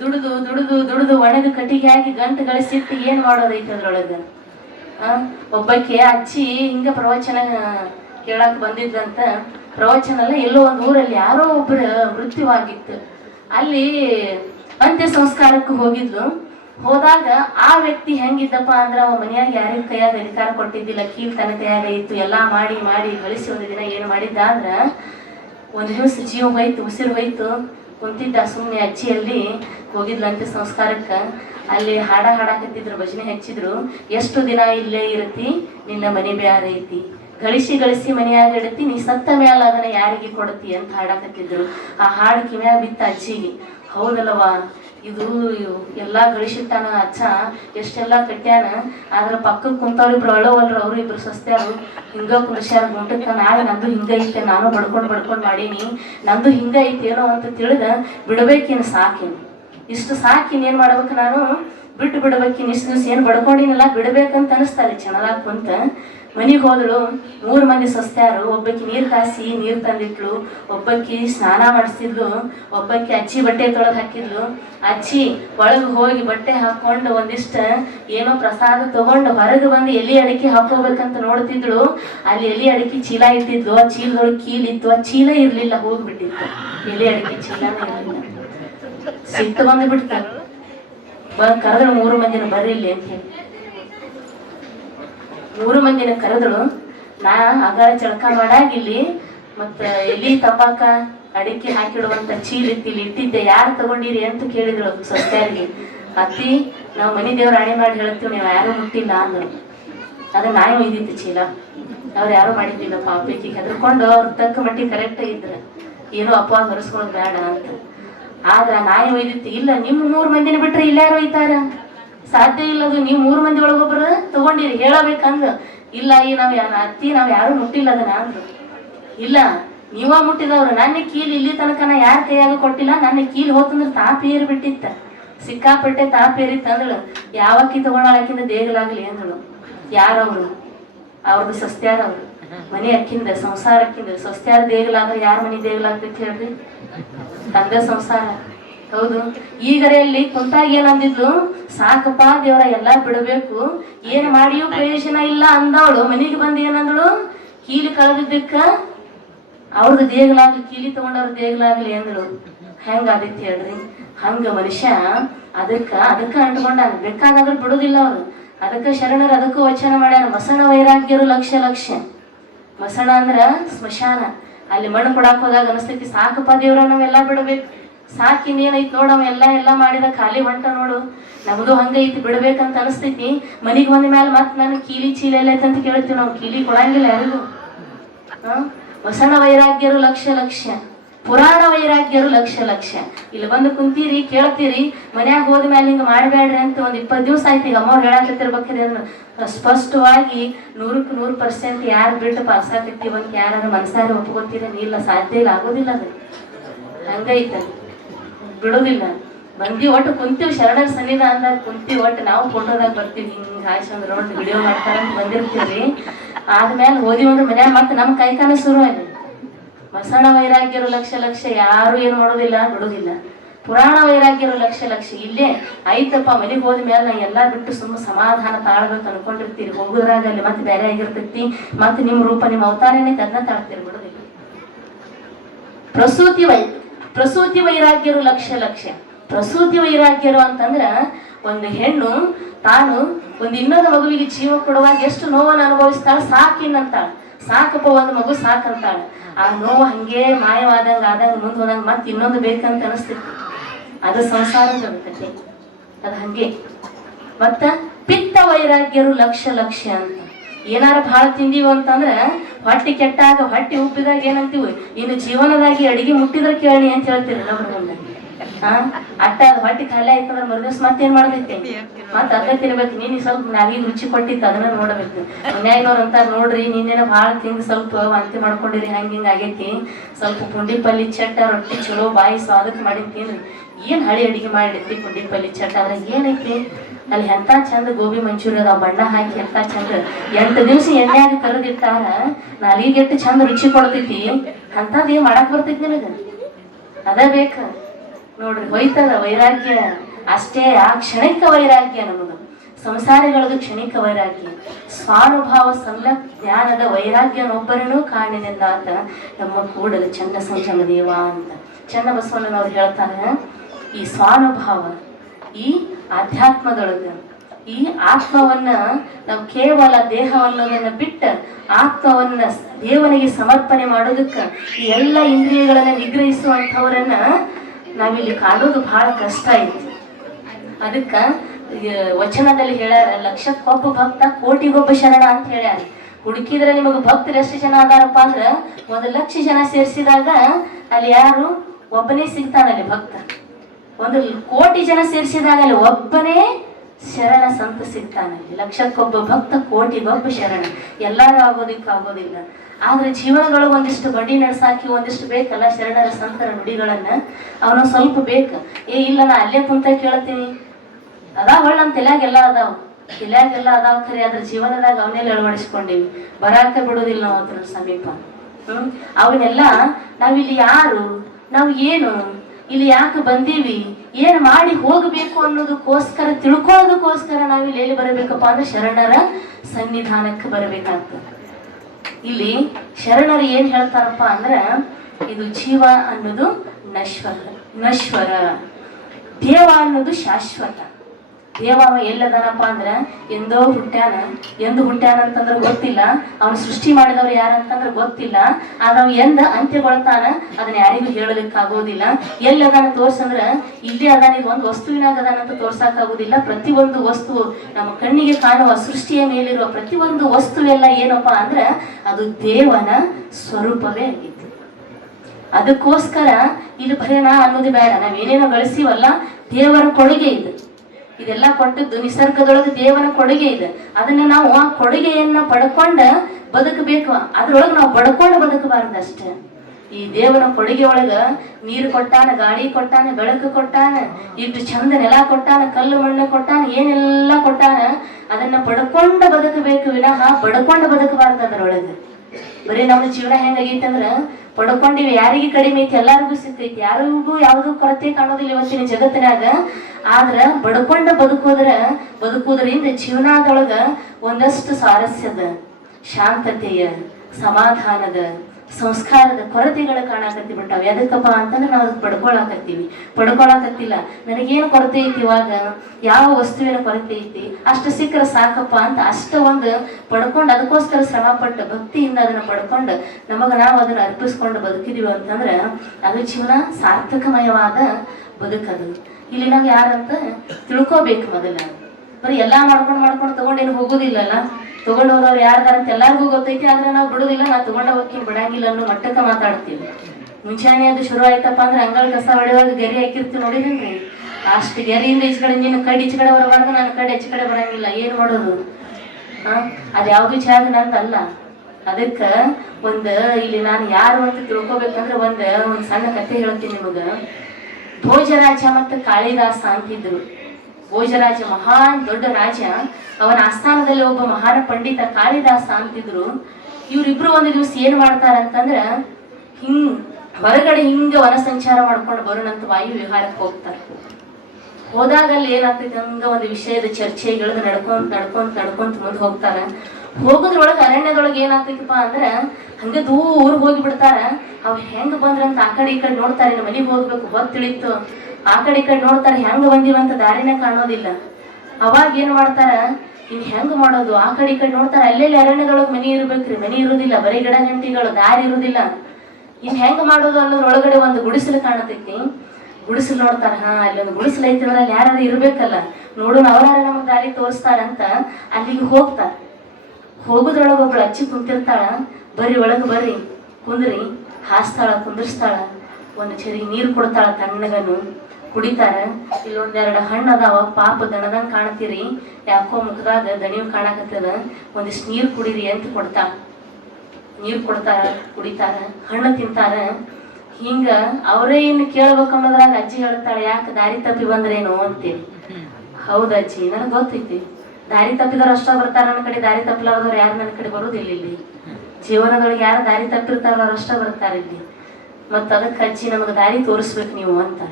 ದುಡಿದು ದುಡಿದು ದುಡಿದು ಒಣಗ ಕಟ್ಟಿಗೆ ಆಗಿ ಗಂಟು ಗಳಿಸಿಟ್ಟು ಏನ್ ಮಾಡೋದೈತೆ ಅದ್ರೊಳಗ. ಒಬ್ಬಕ್ಕೆ ಅಜ್ಜಿ ಹಿಂಗ ಪ್ರವಚನ ಕೇಳಕ್ ಬಂದಿದ್ದಂತ. ಪ್ರವಚನ ಅಲ್ಲ, ಎಲ್ಲೋ ಒಂದು ಊರಲ್ಲಿ ಯಾರೋ ಒಬ್ಬರ ಮೃತ್ಯುವಾಗಿತ್ತು. ಅಲ್ಲಿ ಅಂತ್ಯ ಸಂಸ್ಕಾರಕ್ಕೆ ಹೋಗಿದ್ಲು. ಹೋದಾಗ ಆ ವ್ಯಕ್ತಿ ಹೆಂಗಿದ್ದಪ್ಪ ಅಂದ್ರ, ಅವ ಮನೆಯಾಗ ಯಾರಿಗ ಕೈಯಾಗ ಅಧಿಕಾರ ಕೊಟ್ಟಿದ್ದಿಲ್ಲ, ಕೀಲ್ ತನ್ನ ಕೈಯಾಗ ಇತ್ತು. ಎಲ್ಲಾ ಮಾಡಿ ಮಾಡಿ ಗಳಿಸಿ ಒಂದು ದಿನ ಏನು ಮಾಡಿದ್ದ ಅಂದ್ರ, ಒಂದು ದಿವಸ ಜೀವ ಹೋಯ್ತು, ಉಸಿರು ಹೋಯ್ತು. ಕುಂತಿದ್ದ ಸುಮ್ಮನೆ ಅಜ್ಜಿಯಲ್ಲಿ ಹೋಗಿದ್ಲಂತೆ ಸಂಸ್ಕಾರಕ್ಕೆ. ಅಲ್ಲಿ ಹಾಡಾಕತ್ತಿದ್ರು, ಭಜನೆ ಹಚ್ಚಿದ್ರು. ಎಷ್ಟು ದಿನ ಇಲ್ಲೇ ಇರತಿ, ನಿನ್ನ ಮನೆ ಬ್ಯಾರೈತಿ, ಗಳಿಸಿ ಗಳಿಸಿ ಮನೆಯಾಗ ಇಡತಿ, ನೀ ಸತ್ತ ಮೇಲೆ ಅದನ್ನ ಯಾರಿಗೆ ಕೊಡತಿ ಅಂತ ಹಾಡಾಕತ್ತಿದ್ರು. ಆ ಹಾಡು ಕಿವ್ಯಾಗ ಬಿತ್ತ ಅಜ್ಜಿಗೆ. ಹೌದಲ್ಲವಾ, ಇದು ಎಲ್ಲಾ ಗಳಿಸಿಟ್ಟಾನ ಅಜ್ಜ, ಎಷ್ಟೆಲ್ಲಾ ಕಟ್ಟ್ಯಾನ. ಆದ್ರ ಪಕ್ಕಕ್ಕೆ ಕುಂತವ್ರಿಬ್ರು ಅಳವಲ್ರು, ಅವ್ರು ಇಬ್ರು ಸಸ್ತ್ಯಾರು ಹಿಂಗ ಕುಂದ್ಸ್ಯಾರ ಗುಂಟಕ್ಕ. ನಾಳೆ ನಂದು ಹಿಂಗ ಐತೆ, ನಾನು ಬಡ್ಕೊಂಡ್ ಮಾಡೀನಿ, ನಂದು ಹಿಂಗ ಐತೇನೋ ಅಂತ ತಿಳಿದ ಬಿಡ್ಬೇಕೇನು, ಸಾಕೇನು ಇಷ್ಟು ಸಾಕಿನ್ ಏನ್ ಮಾಡ್ಬೇಕು, ನಾನು ಬಿಟ್ಟು ಬಿಡ್ಬೇಕಿನ್. ಇಷ್ಟು ದಿವ್ಸ ಏನ್ ಬಡ್ಕೊಂಡಿನಲ್ಲ ಬಿಡ್ಬೇಕಂತ ಅನಿಸ್ತಾರೆ ಚೆನ್ನದಾಗ ಕುಂತ. ಮನಿಗೆ ಹೋದಳು. 3 ಮಂದಿ ಸಸ್ತ್ಯಾರು. ಒಬ್ಬಕ್ಕೆ ನೀರು ಕಾಸಿ ನೀರು ತಂದಿಟ್ಲು, ಒಬ್ಬಕ್ಕೆ ಸ್ನಾನ ಮಾಡಿಸಿದ್ಲು, ಒಬ್ಬಕ್ಕೆ ಅಜ್ಜಿ ಬಟ್ಟೆ ತೊಳೆದು ಹಾಕಿದ್ಲು. ಅಜ್ಜಿ ಒಳಗೆ ಹೋಗಿ ಬಟ್ಟೆ ಹಾಕೊಂಡು ಒಂದಿಷ್ಟ ಏನೋ ಪ್ರಸಾದ ತಗೊಂಡು ಹೊರಗೆ ಬಂದು ಎಲೆ ಅಡಿಕೆ ಹಾಕೋಬೇಕಂತ ನೋಡ್ತಿದ್ಳು. ಅಲ್ಲಿ ಎಲೆ ಅಡಿಕೆ ಚೀಲ ಇಟ್ಟಿದ್ಲು. ಆ ಚೀಲದೊಳಗೆ ಕೀಲಿತ್ತು, ಆ ಚೀಲ ಇರ್ಲಿಲ್ಲ, ಹೋಗ್ಬಿಟ್ಟಿತ್ತು. ಎಲೆ ಅಡಿಕೆ ಚೀಲನೇ ಇರಲಿಲ್ಲ. ಸಿಟ್ಟು ಬಂದು ಬಿಡ್ತಾರ. ಕರೆದಳು 3 ಮಂದಿನ ಬರ್ರಿಲ್ಲಿ ಅಂತ ಹೇಳಿ. 3 ಮಂದಿನ ಕರೆದಳು. ನಾ ಅಗಾರ ಜಳಕ ಮಾಡಾಗಿಲ್ಲಿ ಮತ್ತ ಎಲಿ ತಂಬಾಕ ಅಡಿಕೆ ಹಾಕಿಡುವಂತ ಚೀಲ ಇಲ್ಲಿ ಇಟ್ಟಿದ್ದೆ, ಯಾರು ತಗೊಂಡಿರಿ ಅಂತ ಕೇಳಿದಳು ಸಸ್ತ್ಯಾರಿಗೆ. ಅತ್ತಿ, ನಾವು ಮನೆ ದೇವ್ರ ಆಣೆ ಮಾಡಿ ಹೇಳ್ತೀವಿ, ನೀವು ಯಾರು ಮುಟ್ಟಿಲ್ಲ ಅಂದ್ರು. ಅದನ್ನ ನಾಯಿ ಒಯ್ದಿತ್ತು ಚೀಲ, ಅವ್ರು ಯಾರು ಮಾಡಿದ್ದಿಲ್ಲ. ಪಾಪಿಗೆ ಹೆದರ್ಕೊಂಡು ಅವ್ರ ತಕ್ಕ ಮಟ್ಟಿಗೆ ಕರೆಕ್ಟ್ ಇದ್ರ, ಏನೋ ಅಪವಾದ ಹೊರಿಸ್ಕೊಳ್ಳೋದು ಬೇಡ ಅಂತ. ಆದ್ರ ನಾಯಿ ಒಯ್ದಿತ್ತು. ಇಲ್ಲ, ನಿಮ್ಮ 3 ಮಂದಿನ ಬಿಟ್ರೆ ಇಲ್ಲಾರು ಒಯ್ತಾರ? ಸಾಧ್ಯ ಇಲ್ಲದು. ನೀವು 3 ಮಂದಿ ಒಳಗೊಬ್ರು ತಗೊಂಡಿರಿ ಹೇಳಬೇಕಂದ್. ಇಲ್ಲ, ಈ ನಾವ್ ಅತ್ತಿ ನಾವ್ ಯಾರು ಮುಟ್ಟಿಲ್ಲ ಅದನ್ನ ಅಂದ್ರು. ಇಲ್ಲ, ನೀವ ಮುಟ್ಟಿದವ್ರು. ನನ್ನ ಕೀಲ್ ಇಲ್ಲಿ ತನಕ ಯಾರ ಕೈಯಾಗ ಕೊಟ್ಟಿಲ್ಲ. ನನ್ನ ಕೀಲ್ ಹೋತಂದ್ರೆ ತಾಪ ಏರ್ ಬಿಟ್ಟಿತ್ತ, ಸಿಕ್ಕಾಪಟ್ಟೆ ತಾಪ ಏರಿತ್ತು ಅಂದಳು. ಯಾವಕ್ಕಿ ತಗೊಂಡಾಕಿಂದ ದೇಗಲಾಗ್ಲಿ ಅಂದಳು. ಯಾರವ್ರು? ಅವ್ರದ್ದು ಸಸ್ತ್ಯಾರ. ಅವ್ರು ಮನೆ ಅಕ್ಕಿಂದ, ಸಂಸಾರ ಅಕ್ಕಿಂದ. ಸಸ್ತ್ಯಾರ ದೇಗಲಾದ್ರೆ ಯಾರ ಮನೆ ದೇಗಲಾಗ್ತೈತಿ ಹೇಳ್ರಿ? ತಂದೆ ಸಂಸಾರ. ಹೌದು. ಈಗರೆ ಅಲ್ಲಿ ಕುಂತಾಗ ಏನಂದಿದ್ಲು? ಸಾಕಪ್ಪ ದೇವರ ಎಲ್ಲಾ ಬಿಡಬೇಕು, ಏನ್ ಮಾಡಿಯೂ ಪ್ರಯೋಜನ ಇಲ್ಲ ಅಂದವಳು. ಮನೆಗೆ ಬಂದು ಏನಂದಳು? ಕೀಲಿ ಕಳೆದಿದ್ದಕ್ಕ ಅವ್ರದ್ದು ದೇಗಲಾಗ್ಲಿ, ಕೀಲಿ ತಗೊಂಡವ್ರ ದೇಗಲಾಗ್ಲಿ ಅಂದಳು. ಹೆಂಗಾದಿತ್ತು ಹೇಳ್ರಿ? ಹಂಗ ಮನುಷ್ಯ ಅದಕ್ಕ ಅಂಟ್ಕೊಂಡಾನ. ಬೇಕಾಗಾದ್ರೂ ಬಿಡುದಿಲ್ಲ ಅವ್ರು. ಅದಕ್ಕ ಶರಣರು ಅದಕ್ಕೂ ವಚನ ಮಾಡ್ಯಾರ. ಮಸಣ ವೈರಾಗ್ಯರು ಲಕ್ಷ ಲಕ್ಷ. ಮಸಣ ಅಂದ್ರ ಸ್ಮಶಾನ. ಅಲ್ಲಿ ಮಣ್ಣು ಕೊಡಾಕ್ ಹೋದಾಗ ಅನಿಸ್ತೈತಿ, ಸಾಕಪ್ಪ ದೇವ್ರ ನಾವೆಲ್ಲಾ ಬಿಡ್ಬೇಕು, ಸಾಕ್ ಇನ್ನೇನೈತಿ ನೋಡು, ಅವ ಎಲ್ಲಾ ಮಾಡಿದ ಖಾಲಿ ಹೊಂಟ ನೋಡು, ನಮ್ದು ಹಂಗೈತಿ ಬಿಡ್ಬೇಕಂತ ಅನಿಸ್ತೈತಿ. ಮನಿಗ್ ಬಂದ ಮ್ಯಾಲ ಮತ್ ನಾನು ಕೀಲಿ ಚೀಲ ಎಲ್ಲೈತೆ ಅಂತ ಕೇಳ್ತೀವಿ ನಾವು. ಕೀಲಿ ಕೊಡಂಗಿಲ್ಲ ಯಾರಿಗೂ. ವಸನ ವೈರಾಗ್ಯರು ಲಕ್ಷ ಲಕ್ಷ, ಪುರಾಣ ವೈರಾಗ್ಯರು ಲಕ್ಷ ಲಕ್ಷ. ಇಲ್ಲಿ ಬಂದು ಕುಂತೀರಿ, ಕೇಳ್ತೀರಿ, ಮನ್ಯಾಗ ಹೋದ ಮ್ಯಾಲ ಹಿಂಗ ಮಾಡ್ಬೇಡ್ರಿ ಅಂತ 20 ದಿವಸ ಆಯ್ತು. ಈಗ ಅಮ್ಮವ್ರು ಹೇಳಾಕತ್ತಿರ್ಬೇಕ್ರಿ ಅದನ್ನ ಸ್ಪಷ್ಟವಾಗಿ 100% ಯಾರು ಬಿಟ್ಟು ಪಾಸಾಕತ್ತೀವಿ ಅಂತ ಯಾರು ಮನಸಾರಿ ಒಪ್ಕೋತೀರ? ಇಲ್ಲ, ಸಾಧ್ಯ ಇಲ್ಲ, ಆಗೋದಿಲ್ಲ. ಅದು ಹಂಗೈತ, ಬಿಡೋದಿಲ್ಲ. ಬಂದಿ ಒಟ್ಟು ಕುಂತೀವಿ ಶರಣರ ಸನ್ನಿಧಾನ ಅಂದಾಗ ಕುಂತೀವಿ. ಒಟ್ಟು ನಾವು ಫೋಟೋದಾಗ ಬರ್ತೀವಿ, ಹಿಂಗ ಹಾಯ್ಸಂದ್ರ ನೋಡಿ ವಿಡಿಯೋ ಮಾಡ್ತಾರಂತ ಬಂದಿರ್ತೀವಿ. ಆದ್ಮೇಲೆ ಹೋದಿವಿ ಅಂದ್ರೆ ಮನ್ಯಾಗ ಮತ್ತೆ ನಮ್ಮ ಕೈಕಾಲ ಶುರು ಅಲ್ಲಿ. ಮಸಣ ವೈರಾಗ್ಯರು ಲಕ್ಷ ಲಕ್ಷ, ಯಾರು ಏನು ಮಾಡೋದಿಲ್ಲ, ಬಿಡುದಿಲ್ಲ. ಪುರಾಣ ವೈರಾಗ್ಯರು ಲಕ್ಷ ಲಕ್ಷ. ಇಲ್ಲೇ ಆಯ್ತಪ್ಪ, ಮನೆಗೆ ಹೋದ ಮೇಲೆ ನಾ ಎಲ್ಲಾ ಬಿಟ್ಟು ಸುಮ್ಮ ಸಮಾಧಾನ ತಾಳ್ಬೇಕು ಅನ್ಕೊಂಡಿರ್ತೀರಿ. ಹೋಗೋದ್ರಾಗ ಅಲ್ಲಿ ಮತ್ತೆ ಬೇರೆ ಆಗಿರ್ತೈತಿ. ಮತ್ತೆ ನಿಮ್ಮ ರೂಪ, ನಿಮ್ಮ ಅವತಾರನೇ ಅದನ್ನ ತಾಳ್ತೀರಿ, ಬಿಡುದಿಲ್ಲ. ಪ್ರಸೂತಿ ವೈರಾಗ್ಯರು ಲಕ್ಷ ಲಕ್ಷ. ಪ್ರಸೂತಿ ವೈರಾಗ್ಯರು ಅಂತಂದ್ರ, ಒಂದು ಹೆಣ್ಣು ತಾನು ಒಂದು ಇನ್ನೊಂದು ಮಗುವಿಗೆ ಜೀವ ಕೊಡುವಾಗ ಎಷ್ಟು ನೋವನ್ನು ಅನುಭವಿಸ್ತಾಳ, ಸಾಕಿನ್ನಂತಾಳ. ಸಾಕಪ್ಪ ಒಂದು ಮಗು ಸಾಕಂತಾಳ. ಆ ನೋವು ಹಂಗೆ ಮಾಯವಾದಂಗ ಆದಂಗ ಮುಂದೆ ಹೋದಂಗ ಮತ್ತೆ ಇನ್ನೊಂದು ಬೇಕಂತ ಅನಿಸ್ತೈತಿ. ಅದು ಸಂಸಾರದ ಕತೆ, ಅದು ಹಂಗೆ. ಮತ್ತ ಪಿತ್ತ ವೈರಾಗ್ಯರು ಲಕ್ಷ ಲಕ್ಷ ಅಂತ. ಏನಾರ ಭಾಳ ತಿಂದೀವಿ ಅಂತಂದ್ರ ಹೊಟ್ಟಿ ಕೆಟ್ಟಾಗ, ಹೊಟ್ಟಿ ಉಬ್ಬಿದಾಗ ಏನಂತೀವಿ? ಇನ್ನು ಜೀವನದಾಗಿ ಅಡಿಗೆ ಮುಟ್ಟಿದ್ರೆ ಕೇಳಿ ಅಂತ ಹೇಳ್ತೀರಿ ನಮ್ರ ಮುಂದೆ. ಅಟ್ಟ ಅದು ಹೊಟ್ಟಿ ಖಾಲಿ ಆಯ್ತಂದ್ರೆ ಮರುದಿವ್ಸ ಮತ್ತೇನ್ ಮಾಡ್ತೈತಿ? ಮತ್ತ ಅದ ತಿನ್ಬೇಕು. ನೀನ್ ಸ್ವಲ್ಪ ನಾಲಿಗೆ ರುಚಿ ಕೊಟ್ಟಿತ್ತು, ಅದನ್ನ ನೋಡಬೇಕು. ಮನ್ಯಾಗಿನವ್ರು ಅಂತಾರ, ನೋಡ್ರಿ ನಿನ್ನೇನ ಭಾಳ ತಿಂದು ಸ್ವಲ್ಪ ವಾಂತಿ ಮಾಡ್ಕೊಂಡಿರಿ, ಹಿಂಗ ಆಗೈತಿ, ಸ್ವಲ್ಪ ಪುಂಡಿ ಪಲ್ಲಿ ಚಟ್ಟ ರೊಟ್ಟಿ ಚಲೋ ಬಾಯಿ ಸ್ವಾದಕ್ಕೆ ಮಾಡಿದ್ ತಿನ್ರಿ. ಏನ್ ಹಳಿ ಅಡಿಗೆ ಮಾಡಿರ್ತಿ ಪುಂಡಿ ಪಲ್ಲಿ ಚಟ್ಟ ಅದ್ರ ಏನೈತಿ? ಅಲ್ಲಿ ಎಂತ ಚಂದ ಗೋಬಿ ಮಂಚೂರಿ ಅದಾವ, ಬಣ್ಣ ಹಾಕಿ ಎಂತ ಚಂದ 8 ದಿವಸ ಎಣ್ಣೆಯಾಗಿ ಕರೆದಿಟ್ಟಾರ. ನಾಲಿಗೆಟ್ಟು ಚಂದ ರುಚಿ ಕೊಡ್ತೈತಿ. ಅಂತದ್ ಏನ್ ಮಾಡಕ್ ಬರ್ತೈತಿ ನಿನಗ? ಅದ ಬೇಕ ನೋಡ್ರಿ. ಹೋಯ್ತದ ವೈರಾಗ್ಯ ಅಷ್ಟೇ. ಆ ಕ್ಷಣಿಕ ವೈರಾಗ್ಯ ನಮಗ. ಸಂಸಾರಿಗಳದು ಕ್ಷಣಿಕ ವೈರಾಗ್ಯ. ಸ್ವಾನುಭಾವ ಸಮ್ಯಕ್ ಜ್ಞಾನದ ವೈರಾಗ್ಯನೊಬ್ಬರನ್ನೂ ಕಾಣಿನೆಂದಾತ ನಮ್ಮ ಕೂಡಲ ಚನ್ನ ಸಂಚಮ ದೇವ ಅಂತ ಚನ್ನ ಬಸವಣ್ಣನವ್ರು ಹೇಳ್ತಾರೆ. ಈ ಸ್ವಾನುಭಾವ, ಈ ಆಧ್ಯಾತ್ಮದೊಳಗ ಈ ಆತ್ಮವನ್ನ ನಾವು ಕೇವಲ ದೇಹವನ್ನೋದನ್ನ ಬಿಟ್ಟ ಆತ್ಮವನ್ನ ದೇವನಿಗೆ ಸಮರ್ಪಣೆ ಮಾಡೋದಕ್ಕ ಈ ಎಲ್ಲ ಇಂದ್ರಿಯಗಳನ್ನ ನಿಗ್ರಹಿಸುವಂಥವ್ರನ್ನ ನಾವಿಲ್ಲಿ ಕಾಣೋದು ಬಹಳ ಕಷ್ಟ ಐತಿ. ಅದಕ್ಕ ವಚನದಲ್ಲಿ ಹೇಳ್ಯಾರ, ಲಕ್ಷಕ್ಕೊಬ್ಬ ಭಕ್ತ ಕೋಟಿಗೊಬ್ಬ ಶರಣ ಅಂತ ಹೇಳ್ಯಾರ. ಹುಡುಕಿದ್ರೆ ನಿಮಗೆ ಭಕ್ತರು ಎಷ್ಟು ಜನ ಅದಾರಪ್ಪ ಅಂದ್ರ 1,00,000 ಜನ ಸೇರಿಸಿದಾಗ ಅಲ್ಲಿ ಯಾರು? ಒಬ್ಬನೇ ಸಿಗ್ತಾನಲ್ಲಿ ಭಕ್ತ. 1,00,00,000 ಜನ ಸೇರಿಸಿದಾಗ ಅಲ್ಲಿ ಒಬ್ಬನೇ ಶರಣ ಸಂತ ಸಿಗ್ತಾನಲ್ಲಿ. ಲಕ್ಷಕ್ಕೊಬ್ಬ ಭಕ್ತ ಕೋಟಿಗೊಬ್ಬ ಶರಣ. ಎಲ್ಲಾರು ಆಗೋದಿಲ್ಲ. ಆದ್ರೆ ಜೀವನಗಳು ಒಂದಿಷ್ಟು ಬಡ್ಡಿ ನಡ್ಸಾಕಿ ಒಂದಿಷ್ಟು ಬೇಕಲ್ಲ ಶರಣರ ಸಂತರ ನುಡಿಗಳನ್ನ. ಅವನು ಸ್ವಲ್ಪ ಬೇಕ. ಇಲ್ಲ ನಾ ಅಲ್ಲೇ ಕುಂತ ಕೇಳ್ತೀನಿ, ಅದಾವ ನಮ್ಮ ತಲೆಯಾಗೆಲ್ಲ ಅದಾವ, ಖರೆ ಅದ್ರ ಜೀವನದಾಗ ಅವನ್ನೆಲ್ಲ ಅಳವಡಿಸ್ಕೊಂಡಿವಿ. ಬರಾಕ ಬಿಡುದಿಲ್ಲ ನಾವು ಅದ್ರ ಸಮೀಪ. ಅವನ್ನೆಲ್ಲ ನಾವಿಲ್ಲಿ ಯಾರು, ನಾವು ಏನು, ಇಲ್ಲಿ ಯಾಕೆ ಬಂದೀವಿ, ಏನ್ ಮಾಡಿ ಹೋಗ್ಬೇಕು ಅನ್ನೋದಕ್ಕೋಸ್ಕರ, ತಿಳ್ಕೊಳ್ಳೋದಕ್ಕೋಸ್ಕರ ನಾವಿಲ್ಲಿ ಎಲ್ಲಿ ಬರಬೇಕಪ್ಪ ಅಂದ್ರೆ ಶರಣರ ಸನ್ನಿಧಾನಕ್ಕೆ ಬರಬೇಕಾಗ್ತದೆ. ಇಲ್ಲಿ ಶರಣರು ಏನ್ ಹೇಳ್ತಾರಪ್ಪ ಅಂದ್ರ, ಇದು ಜೀವ ಅನ್ನೋದು ನಶ್ವರ, ದೇವ ಅನ್ನೋದು ಶಾಶ್ವತ. ದೇವ ಎಲ್ಲದನಪ್ಪ ಅಂದ್ರ ಎಂದೋ ಹುಟ್ಟ್ಯಾನ. ಎಂದು ಹುಟ್ಟ್ಯಾನ ಅಂತಂದ್ರೆ ಗೊತ್ತಿಲ್ಲ. ಅವನು ಸೃಷ್ಟಿ ಮಾಡಿದವ್ರು ಯಾರಂತಂದ್ರೆ ಗೊತ್ತಿಲ್ಲ. ಆದ್ರೆ ಅವ್ ಎಂದ ಅಂತ್ಯಗೊಳ್ತಾನ ಅದನ್ನ ಯಾರಿಗೂ ಹೇಳಲಿಕ್ಕೆ ಆಗೋದಿಲ್ಲ. ಎಲ್ಲದಾನ ತೋರ್ಸಂದ್ರ ಇಲ್ಲಿ ಅದಾನ, ಇದು ಒಂದು ವಸ್ತುವಿನಾಗ ಅದಾನಂತ ತೋರ್ಸಕ್ ಆಗುದಿಲ್ಲ. ಪ್ರತಿಯೊಂದು ವಸ್ತು ನಮ್ಮ ಕಣ್ಣಿಗೆ ಕಾಣುವ ಸೃಷ್ಟಿಯ ಮೇಲಿರುವ ಪ್ರತಿಯೊಂದು ವಸ್ತುವೆಲ್ಲ ಏನಪ್ಪಾ ಅಂದ್ರ ಅದು ದೇವನ ಸ್ವರೂಪವೇ ಆಗಿತ್ತು. ಅದಕ್ಕೋಸ್ಕರ ಇಲ್ಲಿ ಬರೀ ನಾ ಅನ್ನೋದು ಬೇಡ. ನಾವೇನೇನೋ ಗಳಿಸಿವಲ್ಲ ದೇವರ ಕೊಡುಗೆ ಇದು. ಇದೆಲ್ಲ ಕೊಟ್ಟದ್ದು ನಿಸರ್ಗದೊಳಗೆ ದೇವರ ಕೊಡುಗೆ ಇದೆ. ಅದನ್ನ ನಾವು ಆ ಕೊಡುಗೆಯನ್ನ ಪಡ್ಕೊಂಡ ಬದುಕಬೇಕು. ಅದ್ರೊಳಗೆ ನಾವು ಬಡ್ಕೊಂಡು ಬದುಕಬಾರ್ದಷ್ಟೇ. ಈ ದೇವರ ಕೊಡುಗೆ ಒಳಗ ನೀರು ಕೊಟ್ಟಾನ, ಗಾಳಿ ಕೊಟ್ಟಾನ, ಬೆಳಕು ಕೊಟ್ಟಾನ, ಇಟ್ಟು ಚಂದ ನೆಲ ಕೊಟ್ಟಾನ, ಕಲ್ಲು ಮಣ್ಣು ಕೊಟ್ಟಾನ, ಏನೆಲ್ಲ ಕೊಟ್ಟಾನ. ಅದನ್ನ ಪಡ್ಕೊಂಡು ಬದುಕಬೇಕು ವಿನಃ ಬಡ್ಕೊಂಡು ಬದುಕಬಾರ್ದು. ಅದ್ರೊಳಗೆ ಬರೀ ನಮ್ಮ ಜೀವನ ಹೆಂಗಾಗೈತೆ ಅಂದ್ರ ಪಡ್ಕೊಂಡಿವಿ, ಯಾರಿಗೆ ಕಡಿಮೆ ಐತಿ ಎಲ್ಲರಿಗೂ ಸಿಗ್ತೈತಿ, ಯಾರಿಗೂ ಯಾವ್ದು ಕೊರತೆ ಕಾಣೋದಿಲ್ಲ ಇವತ್ತಿನ ಜಗತ್ತಿನಾಗ. ಆದ್ರ ಬಡ್ಕೊಂಡ ಬದುಕೋದ್ರಿಂದ ಜೀವನದೊಳಗ ಒಂದಷ್ಟು ಸ್ವಾರಸ್ಯದ, ಶಾಂತತೆಯ, ಸಮಾಧಾನದ, ಸಂಸ್ಕಾರದ ಕೊರತೆಗಳು ಕಾಣಕತ್ತಿ ಬಿಟ್ಟಾವ. ಎದಕ್ಕಪ್ಪ ಅಂತಂದ್ರೆ ನಾವು ಅದಕ್ಕೆ ಪಡ್ಕೊಳಕತ್ತಿಲ್ಲ. ನನಗೇನು ಕೊರತೆ ಐತಿ, ಇವಾಗ ಯಾವ ವಸ್ತುವಿನ ಕೊರತೆ ಐತಿ, ಅಷ್ಟು ಸಿಕ್ಕರೆ ಸಾಕಪ್ಪ ಅಂತ ಅಷ್ಟ ಒಂದು ಪಡ್ಕೊಂಡು ಅದಕ್ಕೋಸ್ಕರ ಶ್ರಮ ಪಟ್ಟು ಭಕ್ತಿಯಿಂದ ಅದನ್ನ ಪಡ್ಕೊಂಡು ನಾವು ಅದನ್ನ ಅರ್ಪಿಸ್ಕೊಂಡು ಬದುಕಿದೀವಿ ಅಂತಂದ್ರೆ ಅದು ಜೀವನ ಸಾರ್ಥಕಮಯವಾದ ಬದುಕದು. ಇಲ್ಲಿ ನಾವು ಯಾರಂತ ತಿಳ್ಕೋಬೇಕು. ಮೊದಲ ಬರೀ ಎಲ್ಲಾ ಮಾಡ್ಕೊಂಡು ತಗೊಂಡೇನು ಹೋಗೋದಿಲ್ಲಲ್ಲ. ತಗೊಂಡು ಹೋದವ್ರು ಯಾರ್ದಾರಂತ ಎಲ್ಲಾರ್ಗೂ ಗೊತ್ತೈತಿ. ಆದ್ರೆ ನಾವು ಬಿಡುದಿಲ್ಲ, ನಾ ತಗೊಂಡ ಹೋಗಿ ಬಿಡಂಗಿಲ್ಲ ಅನ್ನೋ ಮಟ್ಟಕ್ಕೆ ಮಾತಾಡ್ತೀವಿ. ಮುಂಚಾನೆ ಅದು ಶುರು ಆಯ್ತಪ್ಪ ಅಂದ್ರೆ ಅಂಗಳ ಕಸ ಹೊಡೆಯುವಾಗ ಗೆರೆ ಹಾಕಿರ್ತೀವಿ, ನೋಡಿದ್ರಿ? ಅಷ್ಟು ಗೆರೆಯಿಂದ ಈಚ ಕಡೆ ನಿನ್ನ ಕಡೆ ಈಚ ಕಡೆ ಬರಬಾರ್ದು, ನನ್ನ ಕಡೆ ಹೆಚ್ಚ ಕಡೆ ಬರಂಗಿಲ್ಲ. ಏನ್ ಮಾಡೋದು? ಅದ್ಯಾವ್ದು ಜಾಗ ನಂದಲ್ಲ. ಅದಕ್ಕ ಇಲ್ಲಿ ನಾನು ಯಾರು ಅಂತ ತಿಳ್ಕೊಬೇಕಂದ್ರೆ ಒಂದ್ ಸಣ್ಣ ಕಥೆ ಹೇಳ್ತೀನಿ ನಿಮಗ. ಭೋಜರಾಜ ಮತ್ತು ಕಾಳಿದಾಸ ಅಂತಿದ್ರು. ಭೋಜರಾಜ ಮಹಾನ್ ದೊಡ್ಡ ರಾಜ, ಅವನ ಆಸ್ಥಾನದಲ್ಲಿ ಒಬ್ಬ ಮಹಾನ್ ಪಂಡಿತ ಕಾಳಿದಾಸ ಅಂತಿದ್ರು. ಇವ್ರಿಬ್ರು ಒಂದು ದಿವಸ ಏನ್ ಮಾಡ್ತಾರಂತಂದ್ರ ಹೊರಗಡೆ ವನ ಸಂಚಾರ ಮಾಡ್ಕೊಂಡು ಬರೋಣಂತ ವಾಯು ವಿಹಾರಕ್ಕೆ ಹೋಗ್ತಾರೆ. ಹೋದಾಗ ಅಲ್ಲಿ ಏನಾಗ್ತೈತಿ ಹಂಗ ಒಂದು ವಿಷಯದ ಚರ್ಚೆಗಳನ್ನ ನಡ್ಕೊಂತ ಮುಂದೆ ಹೋಗ್ತಾರ. ಹೋಗೋದ್ರೊಳಗೆ ಅರಣ್ಯದೊಳಗೆ ಏನಾಗ್ತೈತಿಪ್ಪ ಅಂದ್ರ ಹಂಗ ದೂರ ಹೋಗಿ ಬಿಡ್ತಾರ. ಅವ್ ಹೆಂಗ್ ಬಂದ್ರಂತ ಆ ಕಡೆ ಈ ಕಡೆ ನೋಡ್ತಾರೆ. ಇನ್ನು ಮನೆಗೆ ಹೋಗ್ಬೇಕು ಹೊತ್ತು ತಿಳಿತು. ಆ ಕಡೆ ಈ ಕಡೆ ನೋಡ್ತಾರೆ, ಹೆಂಗ ಬಂದಿವಂತ ದಾರಿನ ಕಾಣೋದಿಲ್ಲ. ಅವಾಗ ಏನ್ ಮಾಡ್ತಾರ, ಇನ್ ಹೆಂಗ್ ಮಾಡೋದು? ಆ ಕಡೆ ಈ ಕಡೆ ನೋಡ್ತಾರ, ಅಲ್ಲೆಲ್ಲಿ ಅರಣ್ಯದೊಳಗೆ ಮನಿ ಇರ್ಬೇಕ್ರಿ, ಮನಿ ಇರುದಿಲ್ಲ, ಬರೀ ಗಿಡ ಗಂಟಿಗಳು, ದಾರಿ ಇರುದಿಲ್ಲ. ಇನ್ ಹೆಂಗ್ ಮಾಡೋದು ಅನ್ನೋದ್ರೊಳಗಡೆ ಒಂದು ಗುಡಿಸಲು ಕಾಣತೈತಿ. ಗುಡಿಸಲು ನೋಡ್ತಾರ, ಅಲ್ಲೊಂದು ಗುಡಿಸಲು ಐತಿ ಅಂದ್ರೆ ಅಲ್ಲಿ ಯಾರು ಇರ್ಬೇಕಲ್ಲ, ನೋಡು ಅವರಾರ ನಮಗ್ ದಾರಿ ತೋರಿಸ್ತಾರಂತ ಅಲ್ಲಿಗೆ ಹೋಗ್ತಾರ. ಹೋಗುದ್ರೊಳಗ ಒಬ್ಳು ಅಜ್ಜಿ ಕುಂತಿರ್ತಾಳ. ಬರ್ರಿ ಕುಂದ್ರಿ, ಹಾಸ್ತಾಳ, ಕುಂದಿರ್ಸ್ತಾಳ, ಒಂದು ಚರಿ ನೀರು ಕೊಡ್ತಾಳ, ತಣ್ಣಗನು ಕುಡಿತಾರ. ಇಲ್ಲೊಂದೆರಡು ಹಣ್ಣು ಅದಾವ, ಪಾಪ ದಣದಂಗ್ ಕಾಣ್ತೀರಿ, ಯಾಕೋ ಮುಖದಾಗ ದಣಿವು ಕಾಣಕತ್ತದ, ಒಂದಿಷ್ಟು ನೀರು ಕುಡೀರಿ ಅಂತ ಕೊಡ್ತಾಳ. ನೀರು ಕೊಡ್ತಾರ, ಕುಡಿತಾರ, ಹಣ್ಣು ತಿಂತಾರ. ಹಿಂಗ ಅವರೇ ಇನ್ನು ಕೇಳ್ಬೇಕು ಅನ್ನೋದ್ರಾಗ ಅಜ್ಜಿ ಹೇಳ್ತಾಳೆ, ಯಾಕೆ ದಾರಿ ತಪ್ಪಿ ಬಂದ್ರೇನು ಅಂತೇಳಿ. ಹೌದ ಅಜ್ಜಿ, ನನಗೆ ಗೊತ್ತೈತಿ, ದಾರಿ ತಪ್ಪಿದವ್ರು ಅಷ್ಟ ಬರ್ತಾರ ನನ್ನ ಕಡೆ, ದಾರಿ ತಪ್ಪಲಾರ್ದವ್ರು ಯಾರು ನನ್ನ ಕಡೆ ಬರುದಿಲ್ಲ. ಇಲ್ಲಿ ಜೀವನದೊಳಗೆ ಯಾರು ದಾರಿ ತಪ್ಪಿರ್ತಾರ ಅವ್ರು ಅಷ್ಟ ಬರ್ತಾರ ಇಲ್ಲಿ. ಮತ್ತ ಅದಕ್ಕೆ ಅಜ್ಜಿ ನಮಗ್ ದಾರಿ ತೋರಿಸ್ಬೇಕು ನೀವು ಅಂತಾರ.